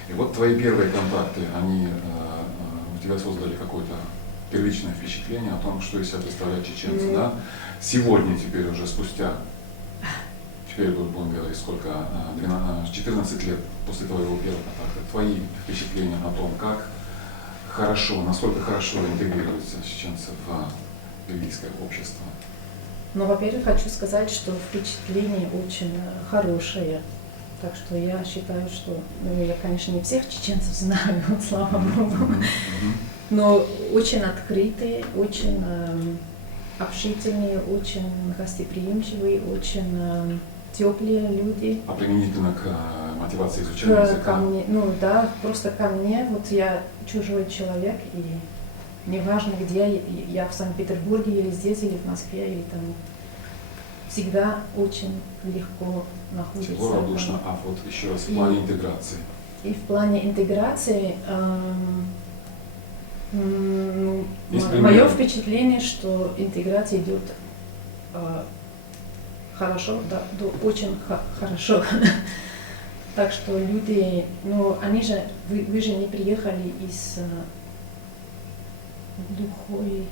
И вот твои первые контакты, они у тебя создали какое-то первичное впечатление о том, что из себя представляют чеченцы, Ну. да? Сегодня, теперь уже спустя, теперь будем говорить, сколько, 14 лет после твоего первого контакта, твои впечатления о том, как хорошо, насколько хорошо интегрируются чеченцы в бельгийское общество? Но, во-первых, хочу сказать, что впечатление очень хорошее. Так что я считаю, что, ну, я, конечно, не всех чеченцев знаю, вот, слава Богу, Мгм. но очень открытые, очень общительные, очень гостеприимчивые, очень теплые люди. А применительно к мотивации изучения Ко языка? мне, ну да, просто ко мне, вот я чужой человек, и неважно где, я в Санкт-Петербурге или здесь, или в Москве, или там, всегда очень легко находится. Тепло, радушно, а вот еще раз в И- плане интеграции. И в плане интеграции Есть мое примеры? впечатление, что интеграция идет хорошо, да, очень хорошо. Так что люди, ну, они же, вы же не приехали из глухой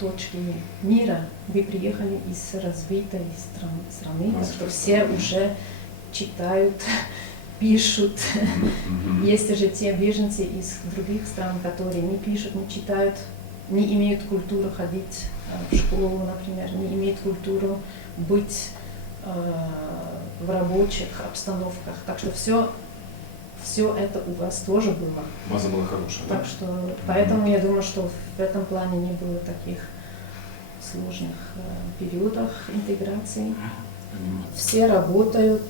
точки мира, вы приехали из развитой страны, так что все уже читают, пишут. Мгм. Есть же те беженцы из других стран, которые не пишут, не читают, не имеют культуру ходить в школу, например, не имеют культуру быть в рабочих обстановках. Так что все это у вас тоже было. База была хорошая, да? Так что поэтому я думаю, что в этом плане не было таких сложных периодах интеграции. Понимаю. Все работают,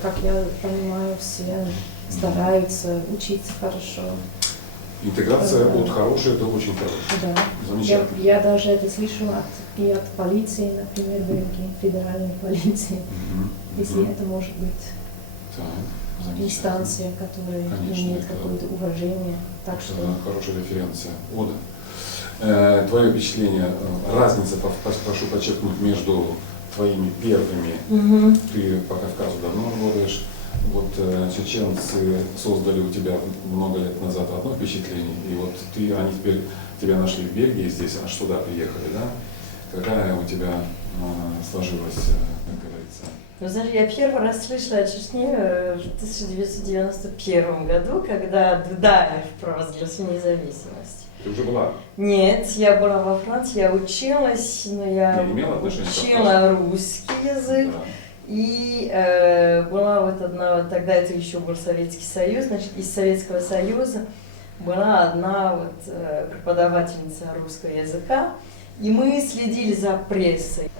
как я понимаю, все стараются учиться хорошо. Интеграция от хорошей до очень хорошей. Да. Замечательно. Я даже это слышала и от полиции, например, Бельгии, федеральной полиции. Если это может быть Так, замечательно. инстанция, которая Конечно, имеет это- какое-то уважение. Так что Это хорошая референция. Ода, твое впечатление, разница, прошу подчеркнуть, между твоими первыми, ты по Кавказу давно работаешь, вот чеченцы создали у тебя много лет назад одно впечатление, и вот они теперь тебя нашли в Бельгии здесь, аж сюда приехали, да? Какая у тебя сложилась, как говорится? Ну, знаешь, я первый раз слышала о Чечне в 1991 году, когда Дудаев провозгласил независимость. Ты уже была? Нет, я была во Франции, я училась, но я Не имела отношения к учила русский язык. Да. И была вот одна, вот тогда это еще был Советский Союз, значит, из Советского Союза была одна вот преподавательница русского языка, и мы следили за прессой,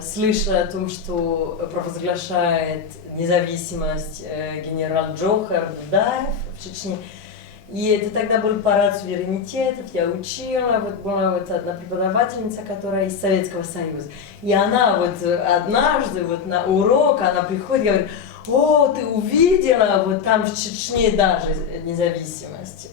слышали о том, что провозглашает независимость генерал Джохар Дудаев в Чечне. И это тогда был парад суверенитетов, я учила, вот была вот одна преподавательница, которая из Советского Союза. И она вот однажды вот на урок, она приходит и говорит: о, ты увидела, вот там в Чечне даже независимость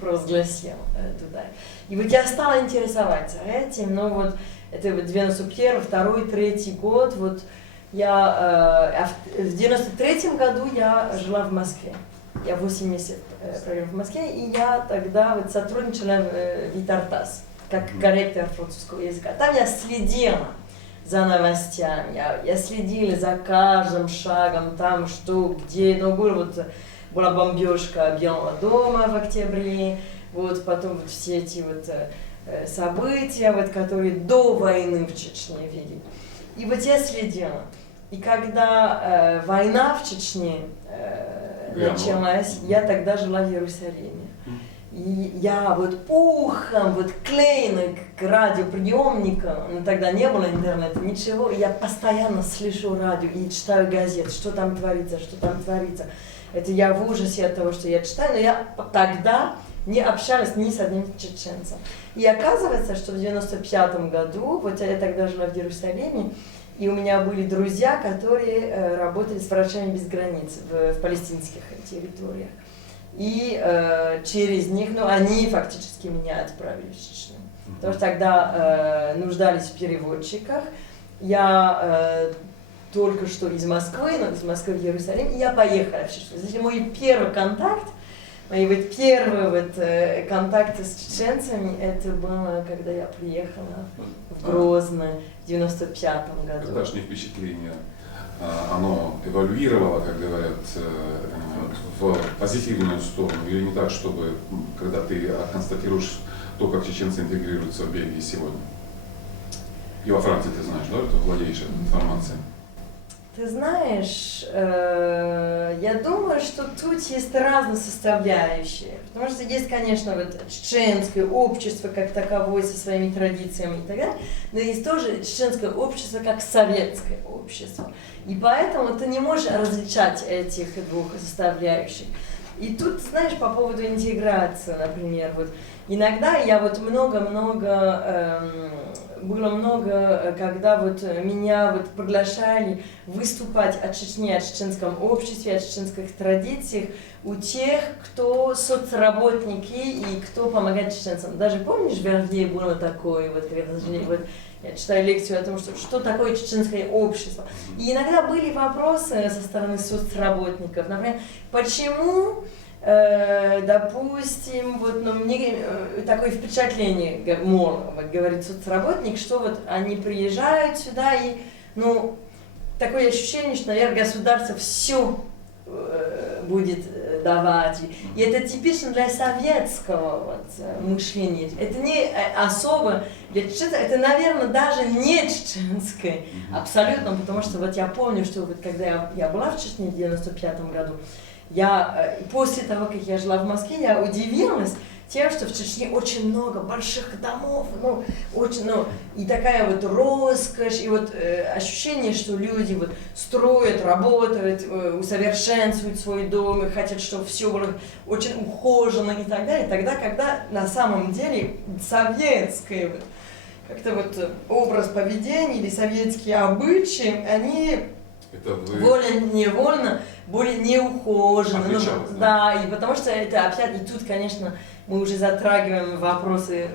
провозгласил Дудаев. И вот я стала интересоваться этим, но вот это вот 91, 2, 3 год, вот я, в 93 году я жила в Москве. Я 8 месяцев провела в Москве, и я тогда вот сотрудничала в Витартас, как корректор французского языка. Там я следила за новостями, я следила за каждым шагом, там что, где, ну, была бомбежка Белого дома в октябре, вот потом вот все эти вот события, вот, которые до войны в Чечне вели. И вот я следила. И когда война в Чечне началась, я тогда жила в Иерусалиме. И я вот ухом, вот клеена к радиоприемникам, но тогда не было интернета, ничего, и я постоянно слышу радио и читаю газеты, что там творится, что там творится. Это я в ужасе от того, что я читаю, но я тогда не общалась ни с одним чеченцем. И оказывается, что в 95 году, вот я тогда жила в Иерусалиме, и у меня были друзья, которые работали с врачами без границ в палестинских территориях. И через них, ну, они фактически меня отправили в Чечню. Потому что тогда нуждались в переводчиках. Я только что из Москвы, но из Москвы в Иерусалим, и я поехала в Чечню. Значит, мой первый контакт, мои вот первые вот контакты с чеченцами, это было, когда я приехала в Грозно в 95 году. Тогдашнее впечатление, оно эволюировало, как говорят, в позитивную сторону, или не так, чтобы, когда ты констатируешь то, как чеченцы интегрируются в Бельгии сегодня? И во Франции ты знаешь, да, ты владеешь этой информацией? Ты знаешь, я думаю, что тут есть разные составляющие. Потому что есть, конечно, вот чеченское общество как таковое со своими традициями и так далее, но есть тоже чеченское общество как советское общество. И поэтому ты не можешь различать этих двух составляющих. И тут, знаешь, по поводу интеграции, например, вот иногда я вот было много, когда вот меня вот приглашали выступать о Чечне, о чеченском обществе, о чеченских традициях у тех, кто соцработники и кто помогает чеченцам. Даже помнишь, в Вервье было такое, вот, когда вот, я читаю лекцию о том, что такое чеченское общество. И иногда были вопросы со стороны соцработников, например, почему, допустим, вот, ну, мне такое впечатление, мол, вот, говорит соцработник, что вот они приезжают сюда и, ну, такое ощущение, что, наверное, государство все будет давать. И это типично для советского вот, мышления. Это не особо для чеченцев, это, наверное, даже не чеченское. Абсолютно, потому что вот я помню, что вот когда я была в Чечне в 95 году, после того, как я жила в Москве, я удивилась тем, что в Чечне очень много больших домов, ну, очень, ну, и такая вот роскошь, и вот ощущение, что люди вот строят, работают, усовершенствуют свой дом, и хотят, чтобы все было очень ухожено и так далее. Тогда, когда на самом деле советское вот, как-то вот образ поведения или советские обычаи, они Это вы... воле-невольно более неухожены. Ну, Отличалось, да, и потому что это опять, и тут, конечно, мы уже затрагиваем вопросы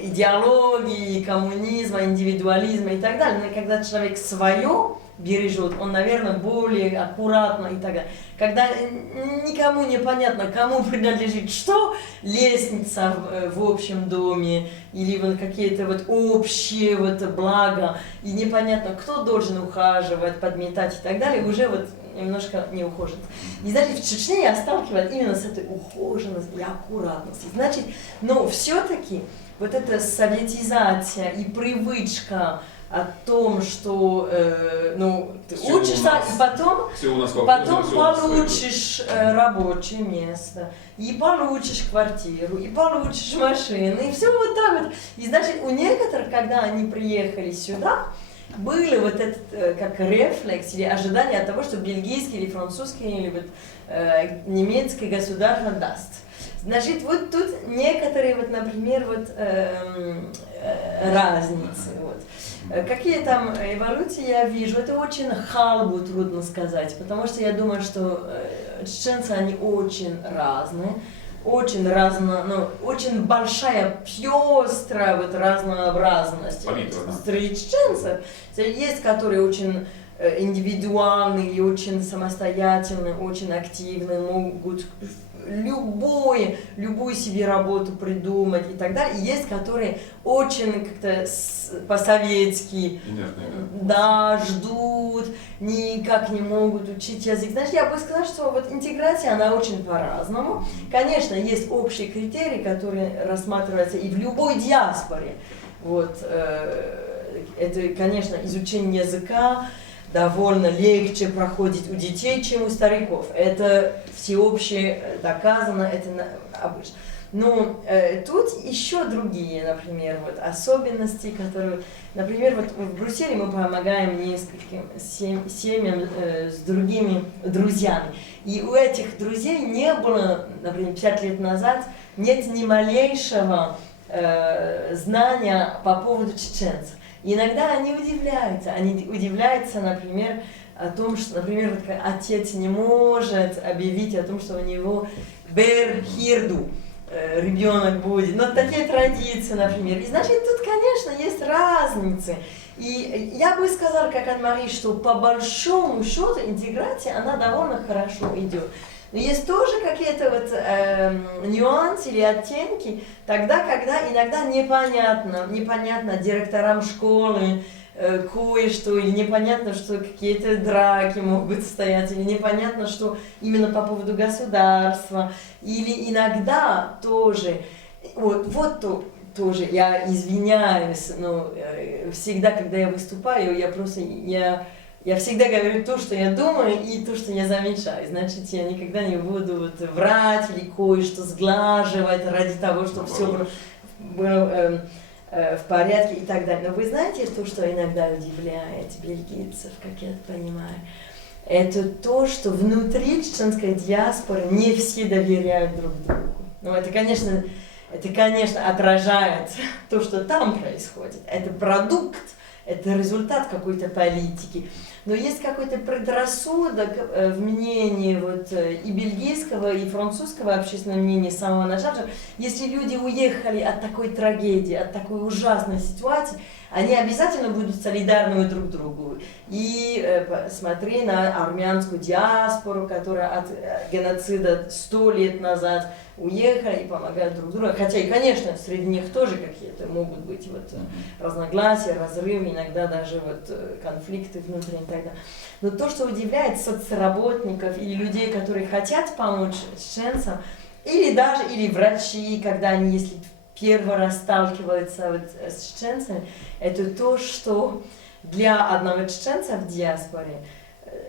идеологии, коммунизма, индивидуализма и так далее. Но когда человек свое бережет, он, наверное, более аккуратно и так далее. Когда никому не понятно, кому принадлежит что, лестница в общем доме, или вот какие-то вот общие вот блага, и непонятно, кто должен ухаживать, подметать и так далее, уже вот немножко не ухожен. И знаете, в Чечне я сталкивалась именно с этой ухоженностью и аккуратностью. Значит, но все-таки вот эта советизация и привычка о том, что ну, ты Всё учишься, и потом получишь рабочее место, и получишь квартиру, и получишь машину, и все вот так вот. И значит, у некоторых, когда они приехали сюда, были вот этот как рефлекс или ожидание от того, что бельгийский или французский или вот, немецкое государство даст. Значит, вот тут некоторые, вот, например, вот, разницы. Вот. Какие там эволюции я вижу, это очень халбу трудно сказать, потому что я думаю, что чеченцы, они очень разные, ну, очень большая, пестрая вот разнообразность среди чеченцев. Есть, которые очень индивидуальные и очень самостоятельные, очень активные, могут любую себе работу придумать и так далее. И есть, которые очень как-то по-советски, да, ждут, никак не могут учить язык. Значит, я бы сказала, что вот интеграция, она очень по-разному. Конечно, есть общие критерии, которые рассматриваются и в любой диаспоре. Вот, это, конечно, изучение языка довольно легче проходит у детей, чем у стариков. Это всеобще доказано, это обычно. Но тут еще другие, например, вот, особенности, которые, например, вот в Брюсселе мы помогаем нескольким семьям с другими друзьями. И у этих друзей не было, например, 50 лет назад, нет ни малейшего знания по поводу чеченцев. Иногда они удивляются, например, о том, что, например, вот, отец не может объявить о том, что у него берхирду, ребенок будет. Но такие традиции, например. И значит, тут, конечно, есть разницы. И я бы сказала, как Ан-Мари, что по большому счету интеграция, она довольно хорошо идет. Но есть тоже какие-то вот нюансы или оттенки, тогда, когда иногда непонятно директорам школы кое-что, или непонятно, что какие-то драки могут стоять, или непонятно, что именно по поводу государства, или иногда тоже, тоже я извиняюсь, но всегда, когда я выступаю, я всегда говорю то, что я думаю, и то, что я замечаю. Значит, я никогда не буду вот врать или кое-что сглаживать ради того, чтобы все было в порядке и так далее. Но вы знаете то, что иногда удивляет бельгийцев, как я это понимаю? Это то, что внутри чеченской диаспоры не все доверяют друг другу. Ну, это, конечно, отражает то, что там происходит. Это продукт, это результат какой-то политики. Но есть какой-то предрассудок в мнении вот, и бельгийского, и французского общественного мнения с самого начала, что если люди уехали от такой трагедии, от такой ужасной ситуации, они обязательно будут солидарны друг другу. И смотри на армянскую диаспору, которая от геноцида 100 лет назад уехали и помогают друг другу. Хотя и, конечно, среди них тоже какие-то могут быть вот разногласия, разрывы, иногда даже вот конфликты внутренние и так далее. Но то, что удивляет соцработников или людей, которые хотят помочь чеченцам, или врачи, когда они, если первый раз сталкиваются вот с чеченцами, это то, что для одного чеченца в диаспоре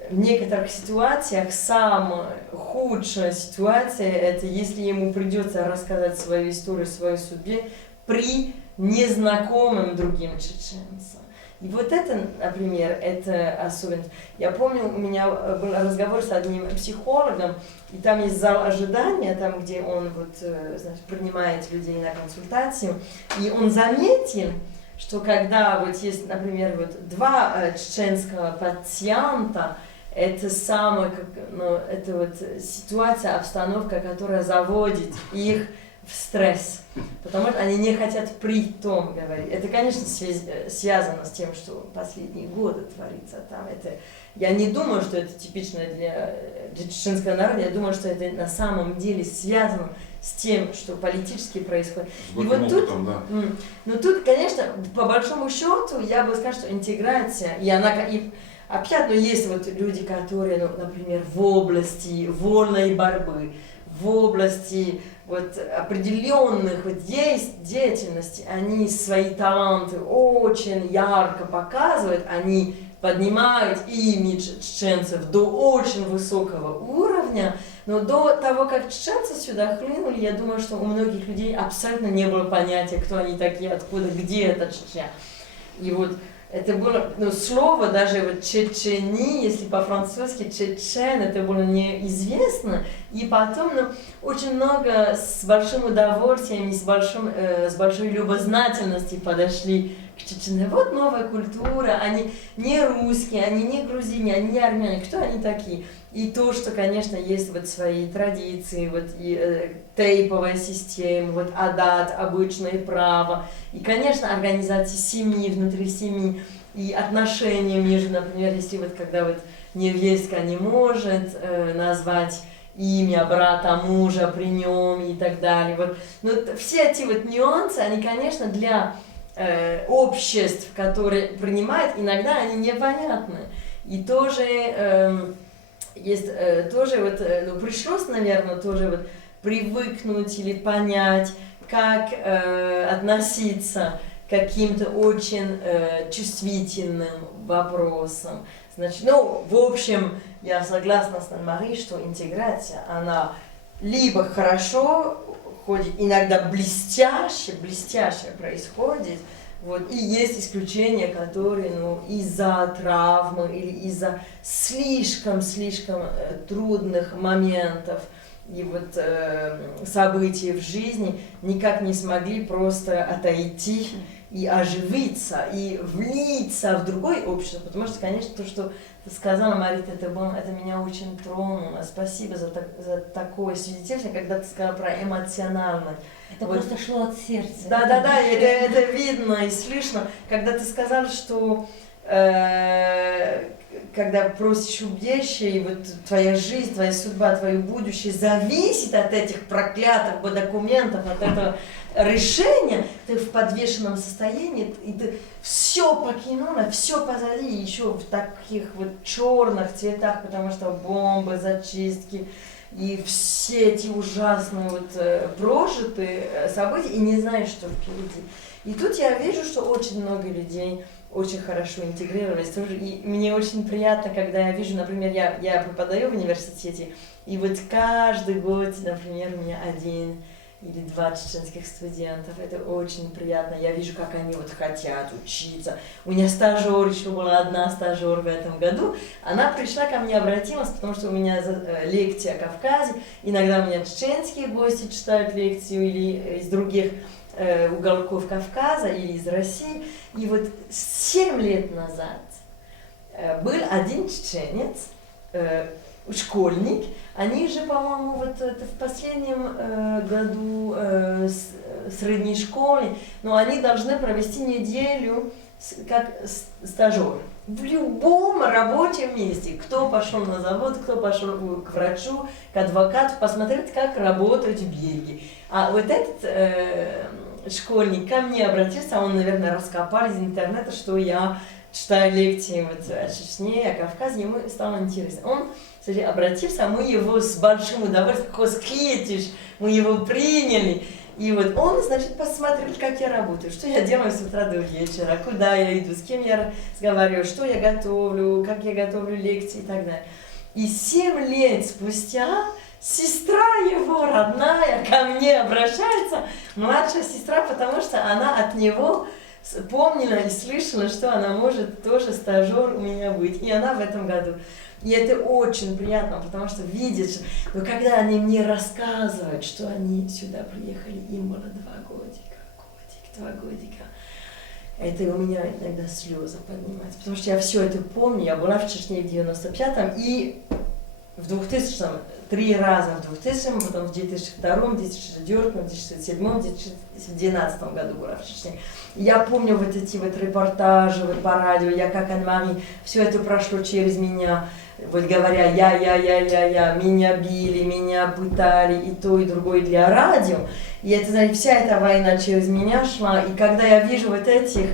в некоторых ситуациях самая худшая ситуация, это если ему придется рассказать свою историю, свою судьбе при незнакомым другим чеченцам. И вот это, например, это особенно. Я помню, у меня был разговор с одним психологом, и там есть зал ожидания, там, где он вот, значит, принимает людей на консультацию, и он заметил, что когда вот есть, например, вот два чеченского пациента, это самая, ну, это вот ситуация, обстановка, которая заводит их в стресс, потому что они не хотят при том говорить. Это, конечно, связано с тем, что последние годы творится там. Это, я не думаю, что это типично для чеченского народа, я думаю, что это на самом деле связано с тем, что политически происходит. И вот тут, да. Ну тут, конечно, по большому счету, я бы сказала, что интеграция, и она, и опять, ну, есть вот люди, которые, ну, например, в области вольной борьбы, в области вот определенных вот деятельности, они свои таланты очень ярко показывают, они поднимают имидж чеченцев до очень высокого уровня, но до того, как чеченцы сюда хлынули, я думаю, что у многих людей абсолютно не было понятия, кто они такие, откуда, где это Чечня. И вот это было, ну, слово даже вот чечени, если по-французски чечен, это было неизвестно. И потом, ну, очень много с большим удовольствием и с большой любознательностью подошли к Чечне. Вот новая культура, они не русские, они не грузине, они не армяне, кто они такие? И то, что, конечно, есть вот свои традиции, вот и тейповая система, вот адат, обычное право, и, конечно, организация семьи, внутри семьи, и отношения между, например, если вот когда вот невестка не может назвать имя брата мужа при нем и так далее. Вот. Но все эти вот нюансы, они, конечно, для обществ, которые принимают, иногда они непонятны. И тоже есть тоже вот, ну, пришлось, наверное, тоже вот привыкнуть или понять, как относиться к каким-то очень чувствительным вопросам. Значит, ну, в общем, я согласна с Марией, что интеграция, она либо хорошо ходит, иногда блестяще происходит, вот, и есть исключения, которые, ну, из-за травмы или из-за слишком трудных моментов и вот событий в жизни никак не смогли просто отойти и оживиться, и влиться в другое общество. Потому что, конечно, то, что ты сказала, Марита, это меня очень тронуло. Спасибо за такое свидетельство, когда ты сказала про эмоциональность. Это вот. Просто шло от сердца. Да, это видно и слышно. Когда ты сказал, что когда просишь убежище, и вот твоя жизнь, твоя судьба, твое будущее зависит от этих проклятых документов, от этого решения, ты в подвешенном состоянии, и ты все покинула, все позади, еще в таких вот черных цветах, потому что бомбы, зачистки, и все эти ужасные вот прожитые события, и не знаешь, что впереди. И тут я вижу, что очень много людей очень хорошо интегрировались тоже. И мне очень приятно, когда я вижу, например, я преподаю в университете, и вот каждый год, например, у меня 1 или 2 чеченских студентов. Это очень приятно. Я вижу, как они вот хотят учиться. У меня стажер, еще была одна стажер в этом году. Она пришла ко мне, обратилась, потому что у меня лекция о Кавказе. Иногда у меня чеченские гости читают лекцию или из других уголков Кавказа или из России. И вот 7 лет назад был один чеченец, школьник. Они же, по-моему, вот это в последнем году средней школы, но они должны провести неделю как стажер в любом рабочем месте. Кто пошел на завод, кто пошел к врачу, к адвокату, посмотреть, как работают в Бельгии. А вот этот школьник ко мне обратился, он, наверное, раскопал из интернета, что я читаю лекции вот о Чечне, о Кавказе, ему стало интересно. Он, кстати, обратился, мы его с большим удовольствием, мы его приняли. И вот он, значит, посмотрел, как я работаю, что я делаю с утра до вечера, куда я иду, с кем я разговариваю, что я готовлю, как я готовлю лекции и так далее. И 7 лет спустя сестра его родная ко мне обращается, младшая сестра, потому что она от него помнила и слышала, что она может тоже стажер у меня быть. И она в этом году. И это очень приятно, потому что видят, что, но когда они мне рассказывают, что они сюда приехали, им было 2 годика, 2 годика, это у меня иногда слезы поднимаются, потому что я все это помню, я была в Чечне в 95-м и в 2000-м, 3 раза в 2000-м, потом в 2002-м, 2004-м, 2007-м, 2012 году была в Чечне. И я помню вот эти вот репортажи вот по радио, я как Анна-Мари, все это прошло через меня. Вот говоря, я, меня били, меня пытали, и то, и другое для радио. И это, знаете, вся эта война через меня шла. И когда я вижу вот этих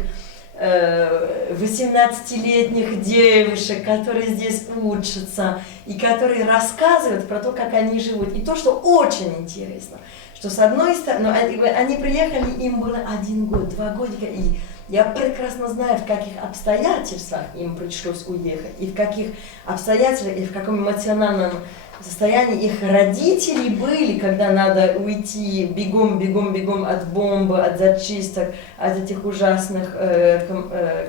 18-летних девушек, которые здесь учатся, и которые рассказывают про то, как они живут, и то, что очень интересно, что с одной стороны, они приехали, им было 1 год, 2 годика, и я прекрасно знаю, в каких обстоятельствах им пришлось уехать, и в каких обстоятельствах, и в каком эмоциональном состоянии их родители были, когда надо уйти бегом от бомбы, от зачисток, от этих ужасных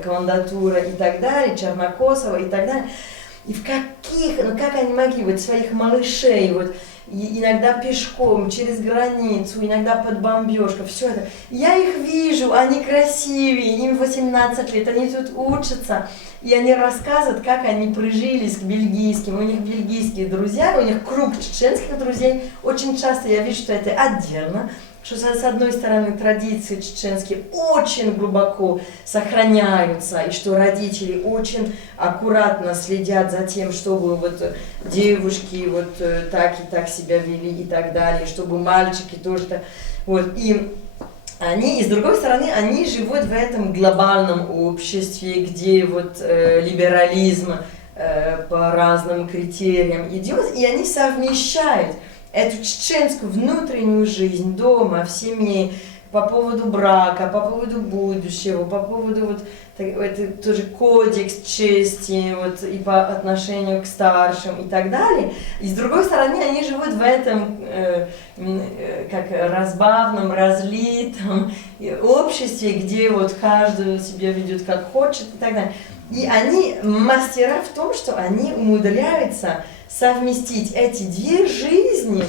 комендатура и так далее, Чернокосова и так далее. И в каких, ну как они могли вот своих малышей, вот, и иногда пешком, через границу, иногда под бомбежкой, все это. Я их вижу, они красивые, им 18 лет, они тут учатся, и они рассказывают, как они прижились к бельгийским, у них бельгийские друзья, у них круг чеченских друзей, очень часто я вижу, что это отдельно, что с одной стороны традиции чеченские очень глубоко сохраняются, и что родители очень аккуратно следят за тем, чтобы вот девушки вот так и так себя вели и так далее, чтобы мальчики тоже так. Вот. И они, и с другой стороны, они живут в этом глобальном обществе, где вот либерализм по разным критериям идет, и они совмещают эту чеченскую внутреннюю жизнь дома, в семье, по поводу брака, по поводу будущего, по поводу вот это тоже кодекс чести, вот и по отношению к старшим и так далее. И с другой стороны, они живут в этом как разбавном, разлитом обществе, где вот каждый себя ведет как хочет и так далее. И они мастера в том, что они умудряются совместить эти 2 жизни.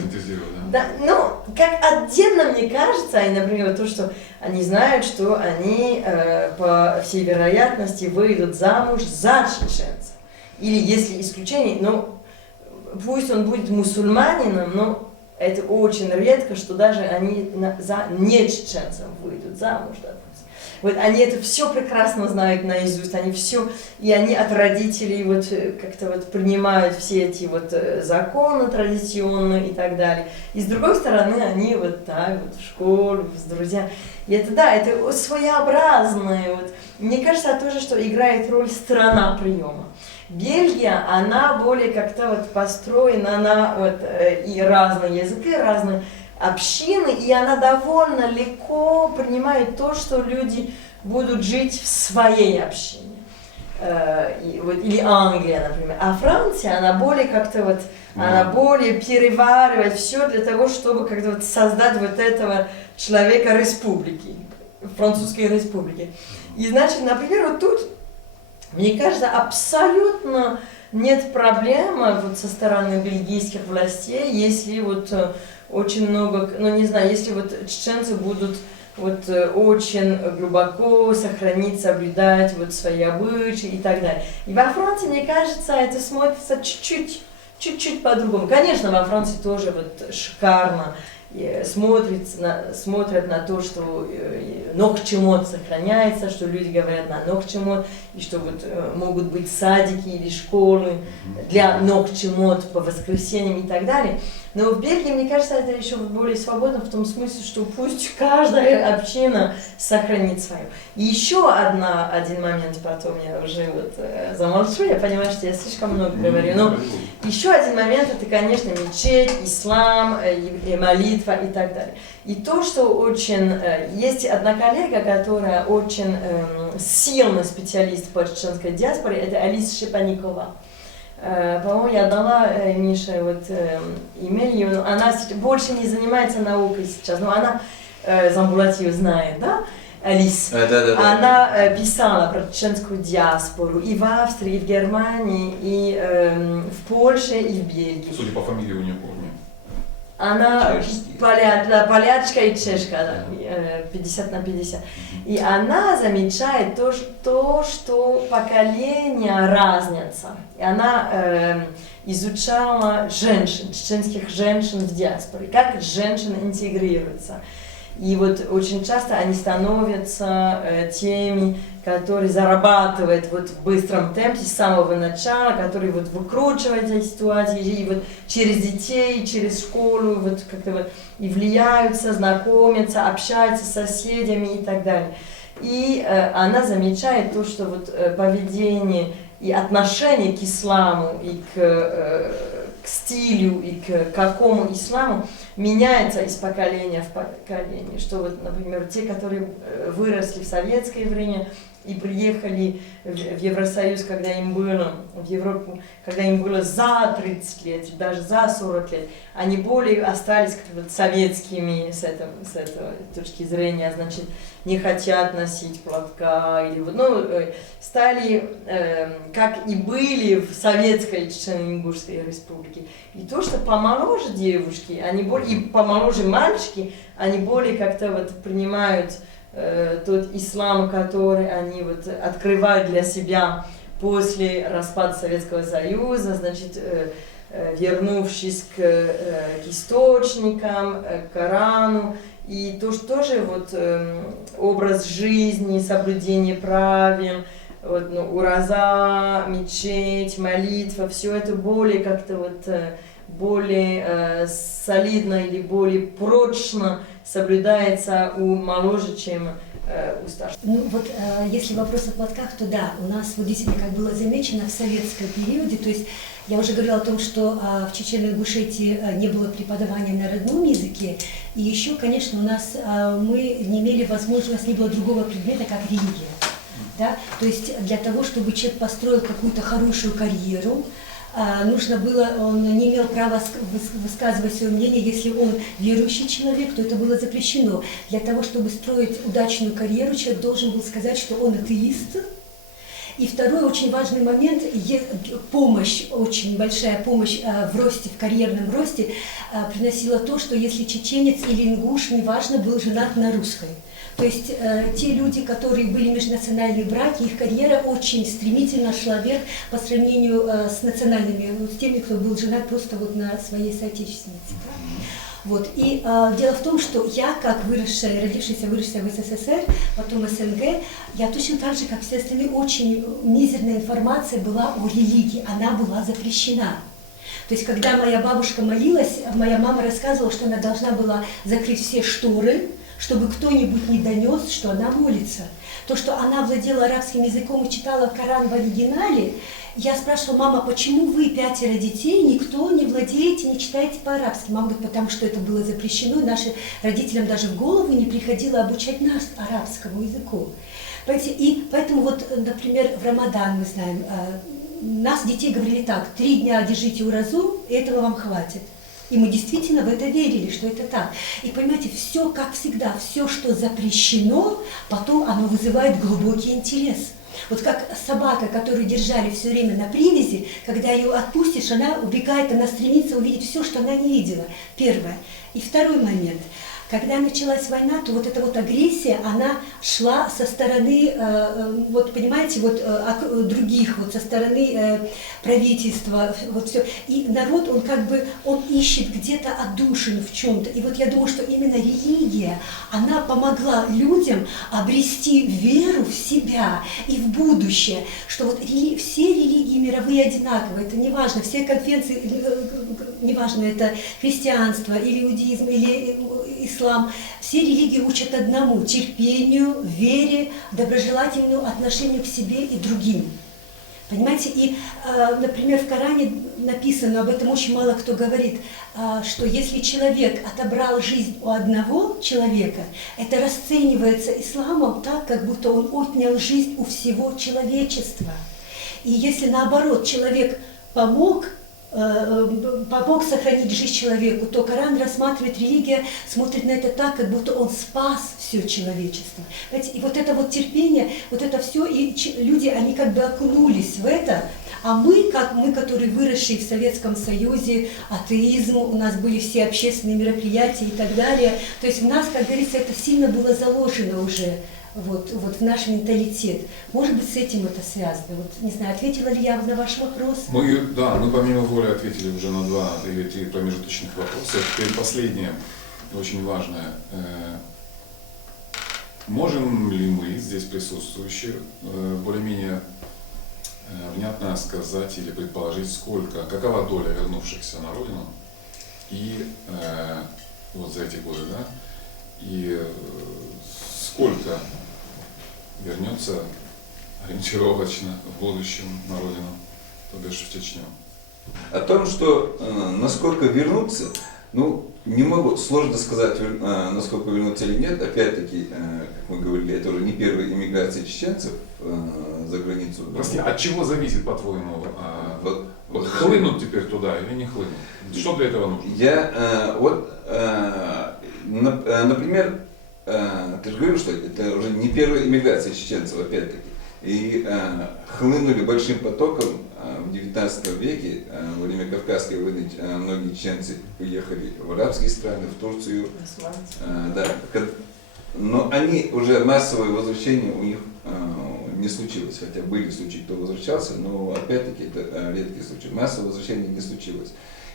Да, ну, как отдельно мне кажется, и, например, то, что они знают, что они по всей вероятности выйдут замуж за чеченца. Или если исключение, ну, пусть он будет мусульманином, но это очень редко, что даже они за не чеченцем выйдут замуж. Да. Вот они это все прекрасно знают наизусть, они все, и они от родителей вот как-то вот принимают все эти вот законы традиционные и так далее. И с другой стороны, они вот так вот в школу, с друзьями. И это, да, это своеобразное. Вот. Мне кажется тоже, что играет роль страна приема. Бельгия, она более как-то вот построена на вот и разные языки, разные общины, и она довольно легко принимает то, что люди будут жить в своей общине. Или Англия, например. А Франция, она более как-то вот, она более переваривает все для того, чтобы как-то вот создать вот этого человека республики, французской республики. И значит, например, вот тут, мне кажется, абсолютно нет проблемы вот со стороны бельгийских властей, если вот очень много, ну не знаю, если вот чеченцы будут вот очень глубоко сохранить, соблюдать вот свои обычаи и так далее. И во Франции, мне кажется, это смотрится чуть-чуть по-другому. Конечно, во Франции тоже вот шикарно смотрят на то, что нохчемот сохраняется, что люди говорят на нохчемот, и что вот могут быть садики или школы для нохчемот по воскресеньям и так далее. Но в Бельгии, мне кажется, это еще более свободно в том смысле, что пусть каждая община сохранит свое. И еще один момент, потом я уже замолчу, я понимаю, что я слишком много говорю, но еще один момент, это, конечно, мечеть, ислам, и молитва и так далее. И то, что очень... Есть одна коллега, которая очень сильный специалист по чеченской диаспоре, это Алиса Шипаникова. По-моему, я дала Мише имейл ее, но она больше не занимается наукой сейчас, но она, Замбулат ее знает, да? Алис. Да. Она писала про чеченскую диаспору и в Австрии, и в Германии, и в Польше, и в Бельгии. Судя по фамилии, у нее помню. Она полячка и чешка, да, 50 на 50. И она замечает то, что поколения разнятся. И она изучала женщин, чеченских женщин в диаспоре, как женщины интегрируются. И вот очень часто они становятся теми, которые зарабатывают в быстром темпе с самого начала, которые выкручивают эти ситуации, и через детей, через школу как-то и влияются, знакомятся, общаются с соседями и так далее. И она замечает то, что поведение и отношение к исламу, и к стилю, и к какому исламу меняется из поколения в поколение. Что например, те, которые выросли в советское время и приехали в Евросоюз, когда им было, в Европу, когда им было за 30 лет, даже за 40 лет, они более остались советскими с этой точки зрения, значит, не хотят носить платка, или стали, как и были в Советской Чечено-Ингушской республике. И то, что помоложе девушки, и помоложе мальчики, они более как-то принимают тот ислам, который они открывают для себя после распада Советского Союза, значит, вернувшись к источникам, к Корану, и то, что тоже образ жизни, соблюдение правил, ураза, мечеть, молитва, все это более как-то более солидно или более прочно соблюдается у моложе, чем у старших. Если вопрос о платках, то да, у нас действительно, как было замечено, в советском периоде, то есть я уже говорила о том, что в Чечено-Ингушетии не было преподавания на родном языке, и еще, конечно, мы не имели возможности, не было другого предмета, как религия. Да? То есть для того, чтобы человек построил какую-то хорошую карьеру, нужно было, он не имел права высказывать свое мнение, если он верующий человек, то это было запрещено. Для того, чтобы строить удачную карьеру, человек должен был сказать, что он атеист. И второй очень важный момент, помощь, очень большая помощь в росте, в карьерном росте, приносила то, что если чеченец или ингуш, неважно, был женат на русской. То есть те люди, которые были межнациональные браки, их карьера очень стремительно шла вверх по сравнению с национальными, с теми, кто был женат просто на своей соотечественнице. И дело в том, что я, как родившаяся в СССР, потом СНГ, я точно так же, как все остальные, очень мизерная информация была о религии, она была запрещена. То есть, когда моя бабушка молилась, моя мама рассказывала, что она должна была закрыть все шторы, чтобы кто-нибудь не донес, что она молится. То, что она владела арабским языком и читала Коран в оригинале, я спрашивала: мама, почему вы 5 детей, никто не владеете, не читаете по-арабски? Мама говорит: потому что это было запрещено, и нашим родителям даже в голову не приходило обучать нас арабскому языку. Понимаете? И поэтому, например, в Рамадан мы знаем, нас, детей, говорили так: 3 дня держите уразу, и этого вам хватит. И мы действительно в это верили, что это так. И понимаете, все как всегда, все, что запрещено, потом оно вызывает глубокий интерес. Как собака, которую держали все время на привязи, когда ее отпустишь, она убегает, она стремится увидеть все, что она не видела. Первое. И второй момент. Когда началась война, то вот эта вот агрессия, она шла со стороны, вот понимаете, вот других, вот со стороны правительства, вот все. И народ, он как бы, он ищет где-то отдушину в чем-то. И вот я думаю, что именно религия, она помогла людям обрести веру в себя и в будущее, что вот все религии мировые одинаковые, это неважно, все конфессии, неважно, это христианство или иудеизм, или ислам, все религии учат одному – терпению, вере, доброжелательному отношению к себе и другим. Понимаете, и, например, в Коране написано, об этом очень мало кто говорит, что если человек отобрал жизнь у одного человека, это расценивается исламом так, как будто он отнял жизнь у всего человечества. И если наоборот человек помог сохранить жизнь человеку, то Коран рассматривает, религия смотрит на это так, как будто он спас все человечество. И вот это вот терпение, вот это все, и люди, они как бы окунулись в это, а мы, которые выросшие в Советском Союзе, атеизм, у нас были все общественные мероприятия и так далее, то есть в нас, как говорится, это сильно было заложено уже. Вот в наш менталитет. Может быть, с этим это связано? Вот, не знаю, ответила ли я на ваш вопрос? Мы помимо воли ответили уже на 2 или 3 промежуточных вопроса. Теперь последнее, очень важное. Можем ли мы, здесь присутствующие, более-менее внятно сказать или предположить, какова доля вернувшихся на родину и вот за эти годы, да, и сколько вернется ориентировочно в будущем на родину, то бишь в Чечню? О том, что насколько вернуться, ну, не могу, сложно сказать, насколько вернуться или нет. Опять-таки, как мы говорили, это уже не первая иммиграция чеченцев за границу. Прости, от чего зависит, по-твоему, Вот хлынут теперь туда или не хлынут? Что для этого нужно? Например, ты же говорил, что это уже не первая иммиграция чеченцев, опять-таки. И хлынули большим потоком в 19 веке, во время Кавказской войны, многие чеченцы уехали в арабские страны, в Турцию. Да. Но они уже массовое возвращение у них не случилось, хотя были случаи, кто возвращался, но опять-таки это редкий случай. Массовое возвращение не случилось.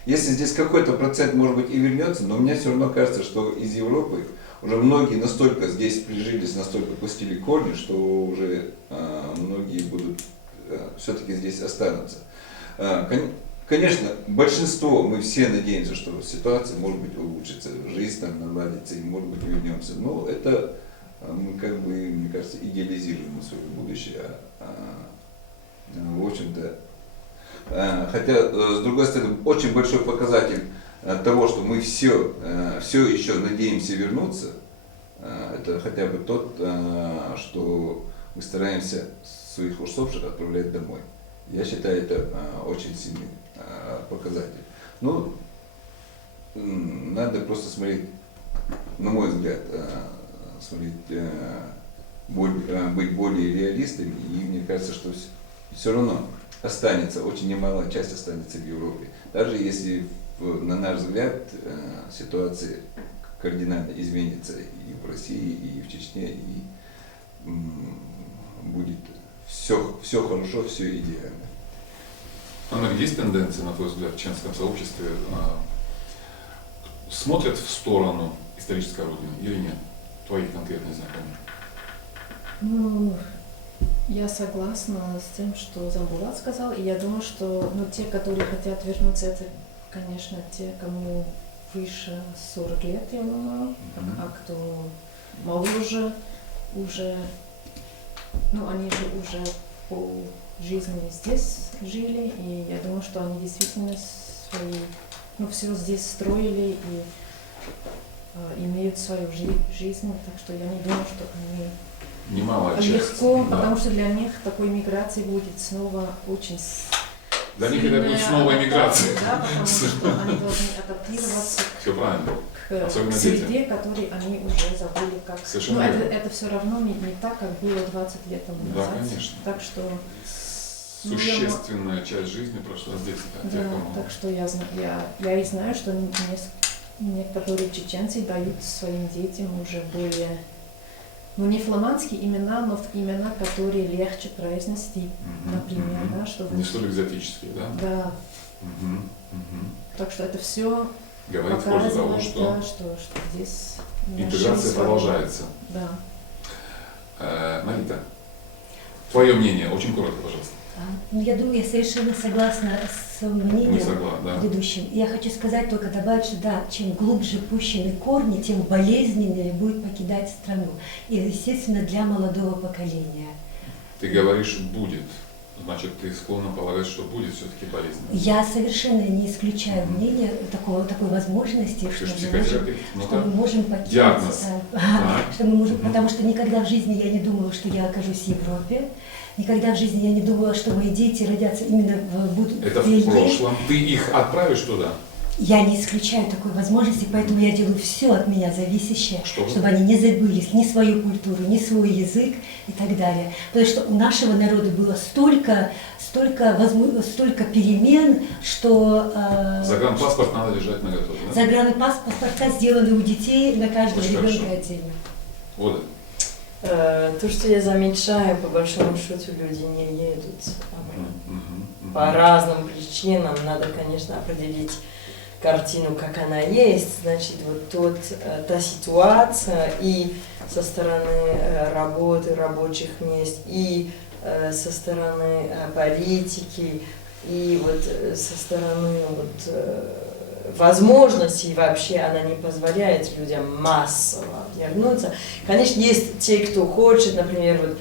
Если здесь какой-то процент, может быть, и вернется, но мне все равно кажется, что из Европы уже многие настолько здесь прижились, настолько пустили корни, что уже многие будут все-таки здесь останутся. Конечно, большинство, мы все надеемся, что ситуация, может быть, улучшится, жизнь там наладится и, может быть, вернемся. Но это мы, как бы, мне кажется, идеализируем свое будущее. В общем-то, хотя, с другой стороны, очень большой показатель того, что мы все еще надеемся вернуться, это хотя бы тот, что мы стараемся своих усопших отправлять домой. Я считаю, это очень сильный показатель. Ну, надо просто смотреть, на мой взгляд, быть более реалистами, и мне кажется, что все равно останется, очень немалая часть останется в Европе. Даже если, на наш взгляд, ситуация кардинально изменится и в России, и в Чечне, и будет все хорошо, все идеально. Анна, есть тенденции, на твой взгляд, в чеченском сообществе, смотрят в сторону исторической родины или нет? Твои конкретные знакомые? Ну, я согласна с тем, что Замбулат сказал, и я думаю, что те, которые хотят вернуться, это, конечно, те, кому выше 40 лет, я думаю, а кто моложе, уже, они же уже по жизни здесь жили, и я думаю, что они действительно все здесь строили и имеют свою жизнь, так что я не думаю, что они немалая часть, легко, да. потому что для них такой миграции будет снова очень для них это будет снова иммиграция. Да, потому что они должны адаптироваться Все правильно. к среде, которой они уже забыли как. Совершенно Но верно. это все равно не так, как было 20 лет тому назад. Да, конечно. Так что Существенная часть жизни прошла здесь. да, так что я и знаю, что Некоторые чеченцы дают своим детям уже более, ну не фламандские имена, но имена, которые легче произнести, например, да, чтобы... Не столь экзотические, да? Да, Мгм, мгм. так что это все Говорит в пользу того, показывает, что да, что здесь... интеграция нашли свою- продолжается. Да. Марита, твое мнение, очень коротко, пожалуйста. Ну, я думаю, я совершенно согласна с своим мнением Мы согласны, да. предыдущим. Я хочу сказать только добавить, что да, чем глубже пущены корни, тем болезненнее будет покидать страну. И, естественно, для молодого поколения. Ты говоришь «будет», значит, ты склонна полагать, что будет все-таки болезнь. Я совершенно не исключаю мнение такой возможности, Ты что же мы психотерапевт, ну что мы так. можем покинуть, Диагноз. Так. что мы можем, потому что никогда в жизни я не думала, что я окажусь в Европе, никогда в жизни я не думала, что мои дети родятся именно будут Это в в Бельгии. прошлом. Ты их отправишь туда? Я не исключаю такой возможности, поэтому я делаю все от меня зависящее, Чтобы? чтобы они не забыли ни свою культуру, ни свой язык и так далее. Потому что у нашего народа было столько перемен, что Загранпаспорт надо держать наготове, да? загранпаспорта сделаны у детей на каждого Очень ребенка хорошо. отдельно. Вот. То, что я замечаю, по большому счету люди не едут обратно. Мгм. По разным причинам надо, конечно, определить картину, как она есть. Значит, вот та ситуация и со стороны работы, рабочих мест, и со стороны политики, и вот со стороны возможностей вообще она не позволяет людям массово вернуться. Конечно, есть те, кто хочет, например,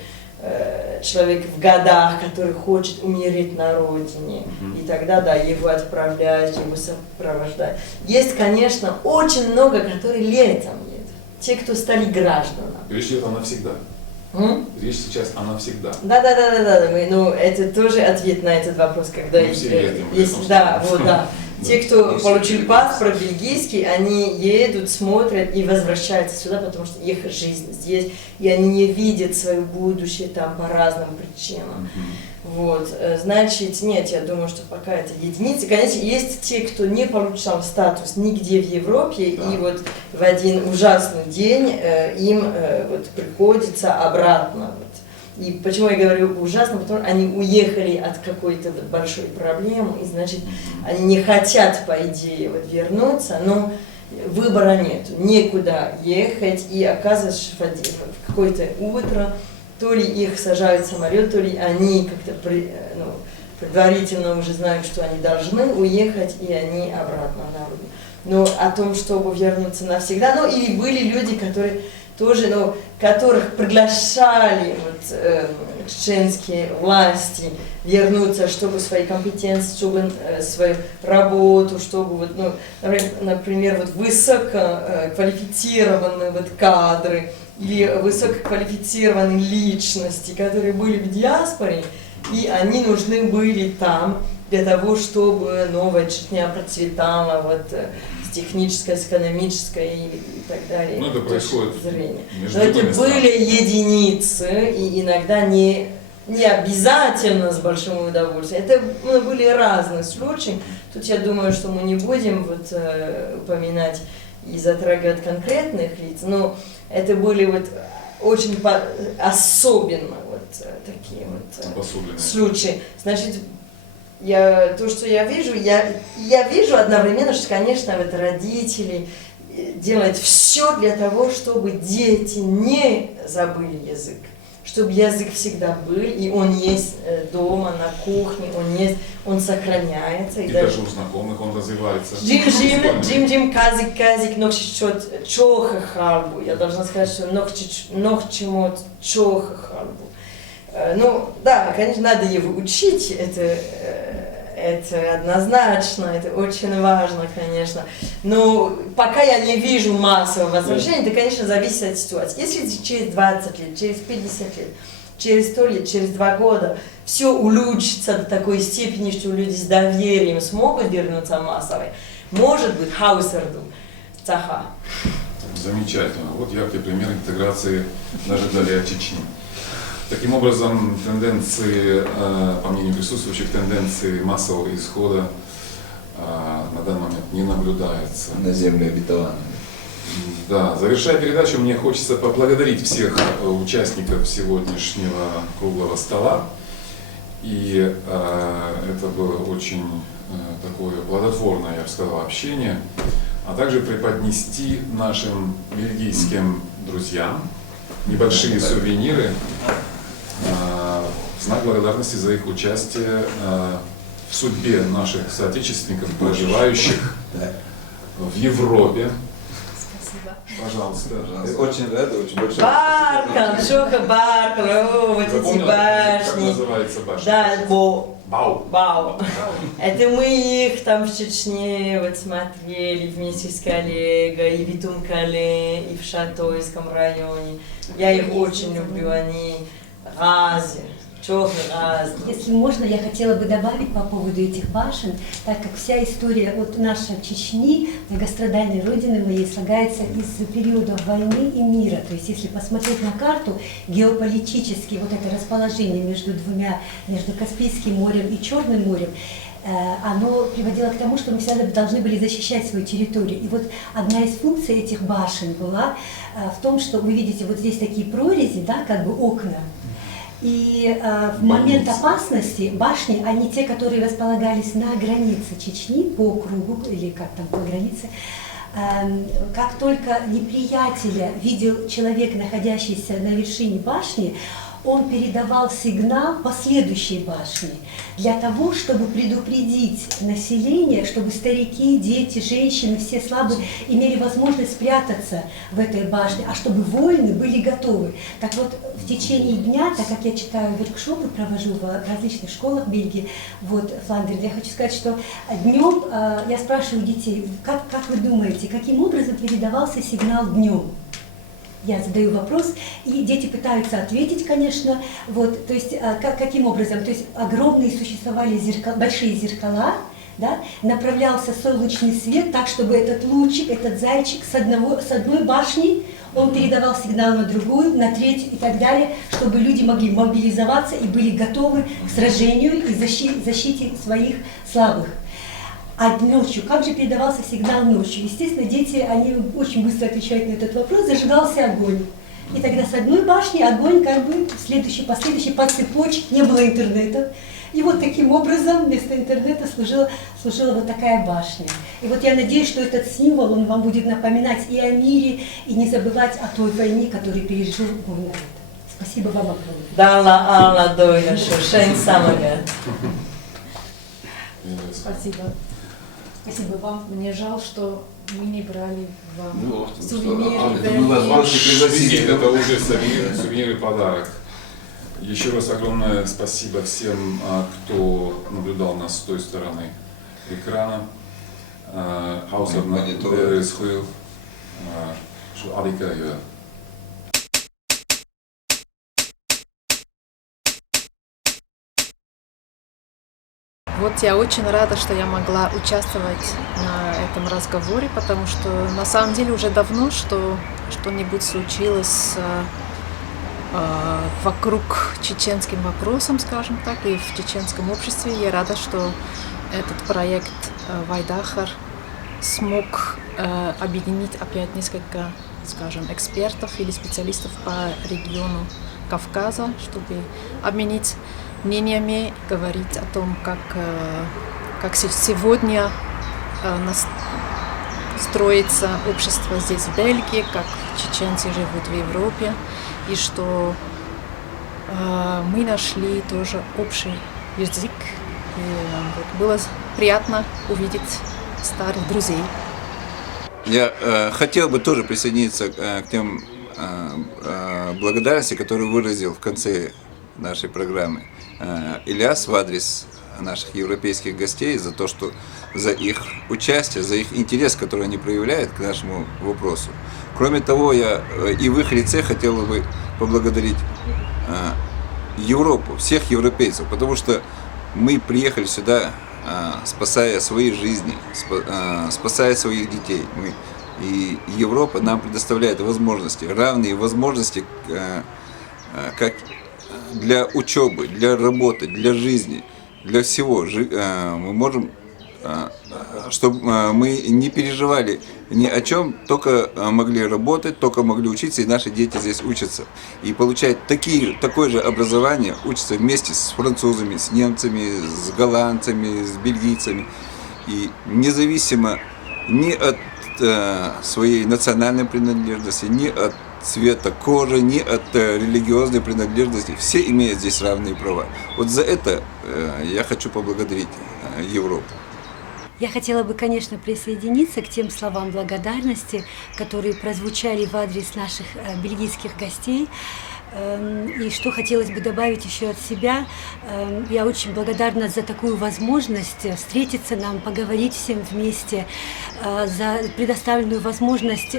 человек в годах, который хочет умереть на родине, и тогда, да, его отправляют, его сопровождают. Есть, конечно, очень много, которые летом едут. Те, кто стали гражданами. Речь идет о навсегда. Речь сейчас о навсегда. Да, это тоже ответ на этот вопрос, когда Мы все ездим, есть, да, вот, да. Те, кто получил паспорт бельгийский, они едут, смотрят и возвращаются сюда, потому что их жизнь здесь, и они не видят свое будущее там по разным причинам. Вот, значит, нет, я думаю, что пока это единицы. Конечно, есть те, кто не получал статус нигде в Европе, Да. и вот в один ужасный день им приходится обратно. И почему я говорю ужасно, потому что они уехали от какой-то большой проблемы, и значит, они не хотят, по идее, вернуться, но выбора нет, некуда ехать, и оказывается, что в какое-то утро то ли их сажают в самолет, то ли они как-то предварительно уже знают, что они должны уехать, и они обратно на родину. Но о том, чтобы вернуться навсегда, и были люди, которые тоже, которых приглашали чеченские власти вернуться, чтобы свои компетенции, чтобы свою работу, чтобы, например, высококвалифицированные кадры или высококвалифицированные личности, которые были в диаспоре, и они нужны были там для того, чтобы новая Чечня процветала с технической, с экономической и так далее. Это происходит зрения. между Но это другими странами. были единицы, и иногда не обязательно с большим удовольствием. Это были разные случаи. Тут я думаю, что мы не будем упоминать и затрагивать конкретных лиц, но это были очень особенно такие Обособленные. случаи. Значит, то, что я вижу, я вижу одновременно, что, конечно, родители делают все для того, чтобы дети не забыли язык, чтобы язык всегда был, и он есть дома, на кухне, он сохраняется. И даже у знакомых он развивается. Джим, казик, нохчичот, чоха халбу. Я должна сказать, что нохчимот, чоха халбу. Да, конечно, надо его учить, это однозначно, это очень важно, конечно. Но пока я не вижу массового возвращения, это, конечно, зависит от ситуации. Если через 20 лет, через 50 лет, через 100 лет, через 2 года все улучшится до такой степени, что люди с доверием смогут вернуться массово, может быть, хаусерду, цаха. Замечательно. Вот яркий пример интеграции даже для Чечни. Таким образом, тенденции, по мнению присутствующих, тенденции массового исхода на данный момент не наблюдается. На земле обетованной. Да, завершая передачу, мне хочется поблагодарить всех участников сегодняшнего круглого стола. И это было очень такое плодотворное, я бы сказал, общение, а также преподнести нашим бельгийским друзьям небольшие сувениры в знак благодарности за их участие в судьбе наших соотечественников, проживающих в Европе. Спасибо. Пожалуйста. Очень рад, очень большое. Баркан, Шоха Баркан, о, вот эти Запомнила, как башни. называется башня? Да, Бау. Бау. Это мы их там в Чечне вот смотрели вместе с коллегой, и в Итумкале, и в Шатойском районе. Я их очень люблю, они разные. Если можно, я хотела бы добавить по поводу этих башен, так как вся история от нашей Чечни, многострадальной родины моей, слагается из периодов войны и мира. То есть, если посмотреть на карту, геополитически вот это расположение между Каспийским морем и Черным морем, оно приводило к тому, что мы всегда должны были защищать свою территорию. И вот одна из функций этих башен была в том, что вы видите вот здесь такие прорези, да, как бы окна. И в момент опасности башни, они те, которые располагались на границе Чечни, по кругу, или как там по границе, как только неприятеля видел человек, находящийся на вершине башни, он передавал сигнал по следующей башне, для того, чтобы предупредить население, чтобы старики, дети, женщины, все слабые имели возможность спрятаться в этой башне, а чтобы воины были готовы. Так вот, в течение дня, так как я читаю воркшопы, провожу в различных школах Бельгии, вот, Фландерии, я хочу сказать, что днем я спрашиваю детей, как вы думаете, каким образом передавался сигнал днем? Я задаю вопрос, и дети пытаются ответить, конечно, вот, то есть, каким образом, то есть, огромные существовали большие зеркала, да, направлялся солнечный свет так, чтобы этот лучик, этот зайчик с одной башни, он передавал сигнал на другую, на третью и так далее, чтобы люди могли мобилизоваться и были готовы к сражению и защите своих слабых. А ночью, как же передавался сигнал ночью? Естественно, дети, они очень быстро отвечают на этот вопрос, зажигался огонь. И тогда с одной башни огонь как бы по следующей, по цепочке, не было интернета. И вот таким образом вместо интернета служила вот такая башня. И вот я надеюсь, что этот символ, он вам будет напоминать и о мире, и не забывать о той войне, которую пережил мой народ. Спасибо вам огромное. Алла Дойна, Шен Самага. Спасибо. Спасибо вам. Мне жаль, что мы не брали вам Ну, сувениры. мы вас просто пригласили. Это уже сувенир и подарок. Еще раз огромное спасибо всем, кто наблюдал нас с той стороны экрана. Вот я очень рада, что я могла участвовать на этом разговоре, потому что на самом деле уже давно что-нибудь случилось вокруг чеченским вопросом, скажем так, и в чеченском обществе. Я рада, что этот проект Вайдахар смог объединить опять несколько, скажем, экспертов или специалистов по региону Кавказа, чтобы обменить мнениями, говорить о том, как сегодня строится общество здесь, в Бельгии, как чеченцы живут в Европе, и что мы нашли тоже общий язык. И вот было приятно увидеть старых друзей. Я хотел бы тоже присоединиться к тем благодарности, которые выразил в конце нашей программы Ильяс в адрес наших европейских гостей за их участие, за их интерес, который они проявляют к нашему вопросу. Кроме того, я и в их лице хотел бы поблагодарить Европу, всех европейцев, потому что мы приехали сюда, спасая свои жизни, спасая своих детей. И Европа нам предоставляет возможности, равные возможности как для учебы, для работы, для жизни, для всего. Мы можем чтобы мы не переживали ни о чем, только могли работать, только могли учиться, и наши дети здесь учатся. И получают такое же образование, учатся вместе с французами, с немцами, с голландцами, с бельгийцами. И независимо ни от своей национальной принадлежности, ни от цвета кожи, ни от религиозной принадлежности, все имеют здесь равные права. Вот за это я хочу поблагодарить Европу. Я хотела бы, конечно, присоединиться к тем словам благодарности, которые прозвучали в адрес наших бельгийских гостей. И что хотелось бы добавить еще от себя, я очень благодарна за такую возможность встретиться нам, поговорить всем вместе, за предоставленную возможность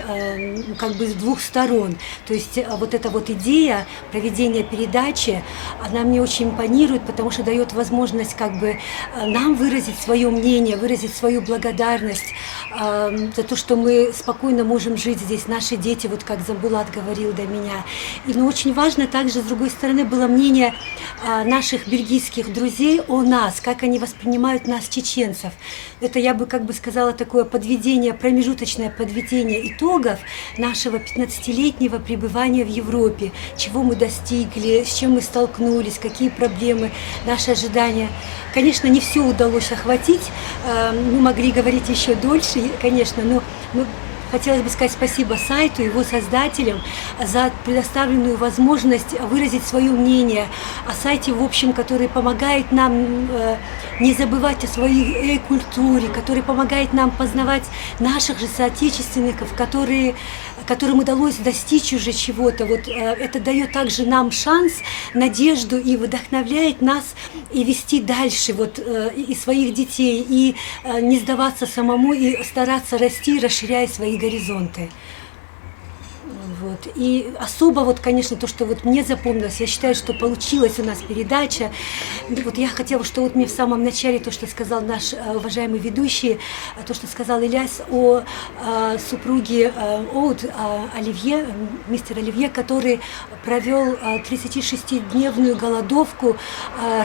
как бы с двух сторон. То есть вот эта вот идея проведения передачи, она мне очень импонирует, потому что дает возможность как бы нам выразить свое мнение, выразить свою благодарность за то, что мы спокойно можем жить здесь, наши дети, вот как Замбулат говорил до меня. Но очень важно также, с другой стороны, было мнение наших бельгийских друзей о нас, как они воспринимают нас, чеченцев. Это, я бы как бы сказала, такое подведение, промежуточное подведение итогов нашего 15-летнего пребывания в Европе, чего мы достигли, с чем мы столкнулись, какие проблемы, наши ожидания. Конечно, не все удалось охватить, мы могли говорить еще дольше, конечно, но хотелось бы сказать спасибо сайту, его создателям за предоставленную возможность выразить свое мнение о сайте, в общем, который помогает нам не забывать о своей культуре, который помогает нам познавать наших же соотечественников, которым удалось достичь уже чего-то. Вот это дает также нам шанс, надежду и вдохновляет нас и вести дальше вот, и своих детей, и не сдаваться самому, и стараться расти, расширяя свои горизонты. Вот. И особо, вот, конечно, то, что вот мне запомнилось, я считаю, что получилась у нас передача. Вот я хотела, что вот мне в самом начале, то, что сказал наш уважаемый ведущий, то, что сказал Ильяс о супруге Оуд, Оливье, мистер Оливье, который провел 36-дневную голодовку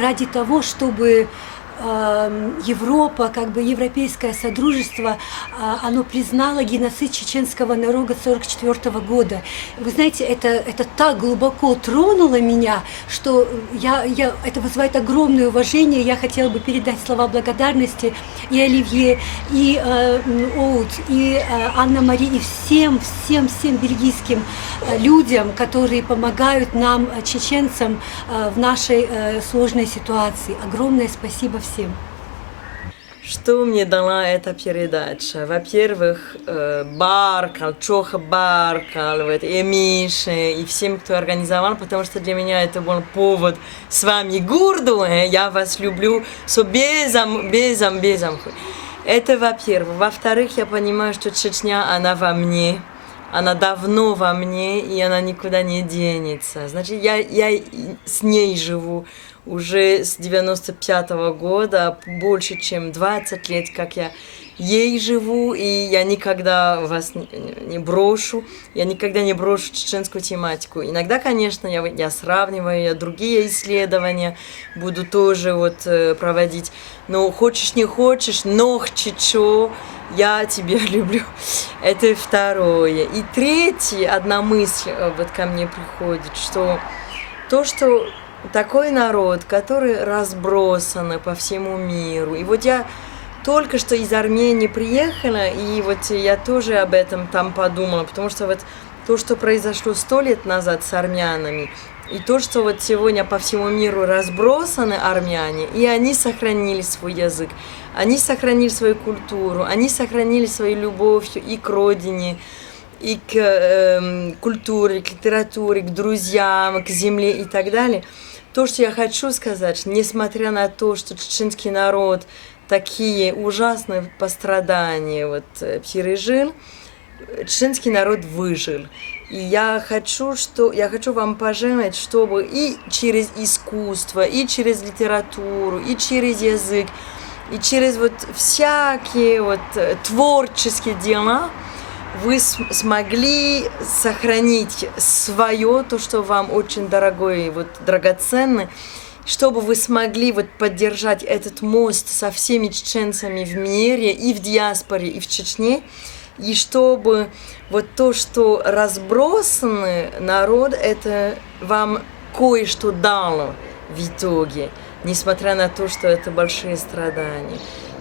ради того, чтобы Европа, как бы европейское содружество, оно признало геноцид чеченского народа 1944 года. Вы знаете, это так глубоко тронуло меня, что это вызывает огромное уважение. Я хотела бы передать слова благодарности и Оливье, и Оуд, и Анна-Мари, и всем бельгийским людям, которые помогают нам, чеченцам, в нашей сложной ситуации. Огромное спасибо всем. Что мне дала эта передача? Во-первых, Баркал, Чоха Баркал, и Мише, и всем, кто организовал, потому что для меня это был повод с вами горду, я вас люблю, безом. Это во-первых. Во-вторых, я понимаю, что Чечня, она во мне. Она давно во мне, и она никуда не денется. Значит, я с ней живу уже с 95-го года, больше чем 20 лет, как я ей живу, и я никогда вас не брошу, я никогда не брошу чеченскую тематику. Иногда, конечно, я сравниваю, я другие исследования буду тоже вот проводить, но хочешь не хочешь, нох чечо, я тебя люблю. Это второе. И третье, одна мысль вот ко мне приходит, что то, что такой народ, который разбросан по всему миру. И вот я только что из Армении приехала, и вот я тоже об этом там подумала, потому что вот то, что произошло 100 лет назад с армянами, и то, что вот сегодня по всему миру разбросаны армяне, и они сохранили свой язык, они сохранили свою культуру, они сохранили свою любовь и к родине, и к культуре, к литературе, к друзьям, к земле и так далее. То, что я хочу сказать, несмотря на то, что чеченский народ такие ужасные пострадания вот пережил, чеченский народ выжил. И я хочу вам пожелать, чтобы и через искусство, и через литературу, и через язык, и через вот всякие вот творческие дела вы смогли сохранить свое, то, что вам очень дорогое и вот драгоценно, чтобы вы смогли вот поддержать этот мост со всеми чеченцами в мире, и в диаспоре, и в Чечне, и чтобы вот то, что разбросанный народ, это вам кое-что дало в итоге, несмотря на то, что это большие страдания.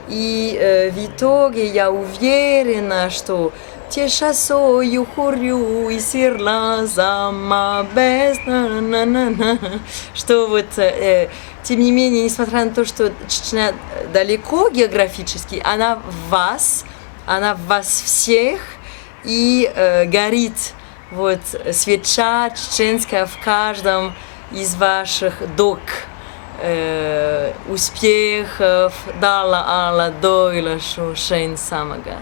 И в итоге я уверена, что тешасою хурю и сирла зама без что вот, тем не менее, несмотря на то, что Чечня далеко географически, она в вас всех, и горит вот свеча чеченская в каждом из ваших док. Успехов, дала Алла Дойла Шушейн Самага.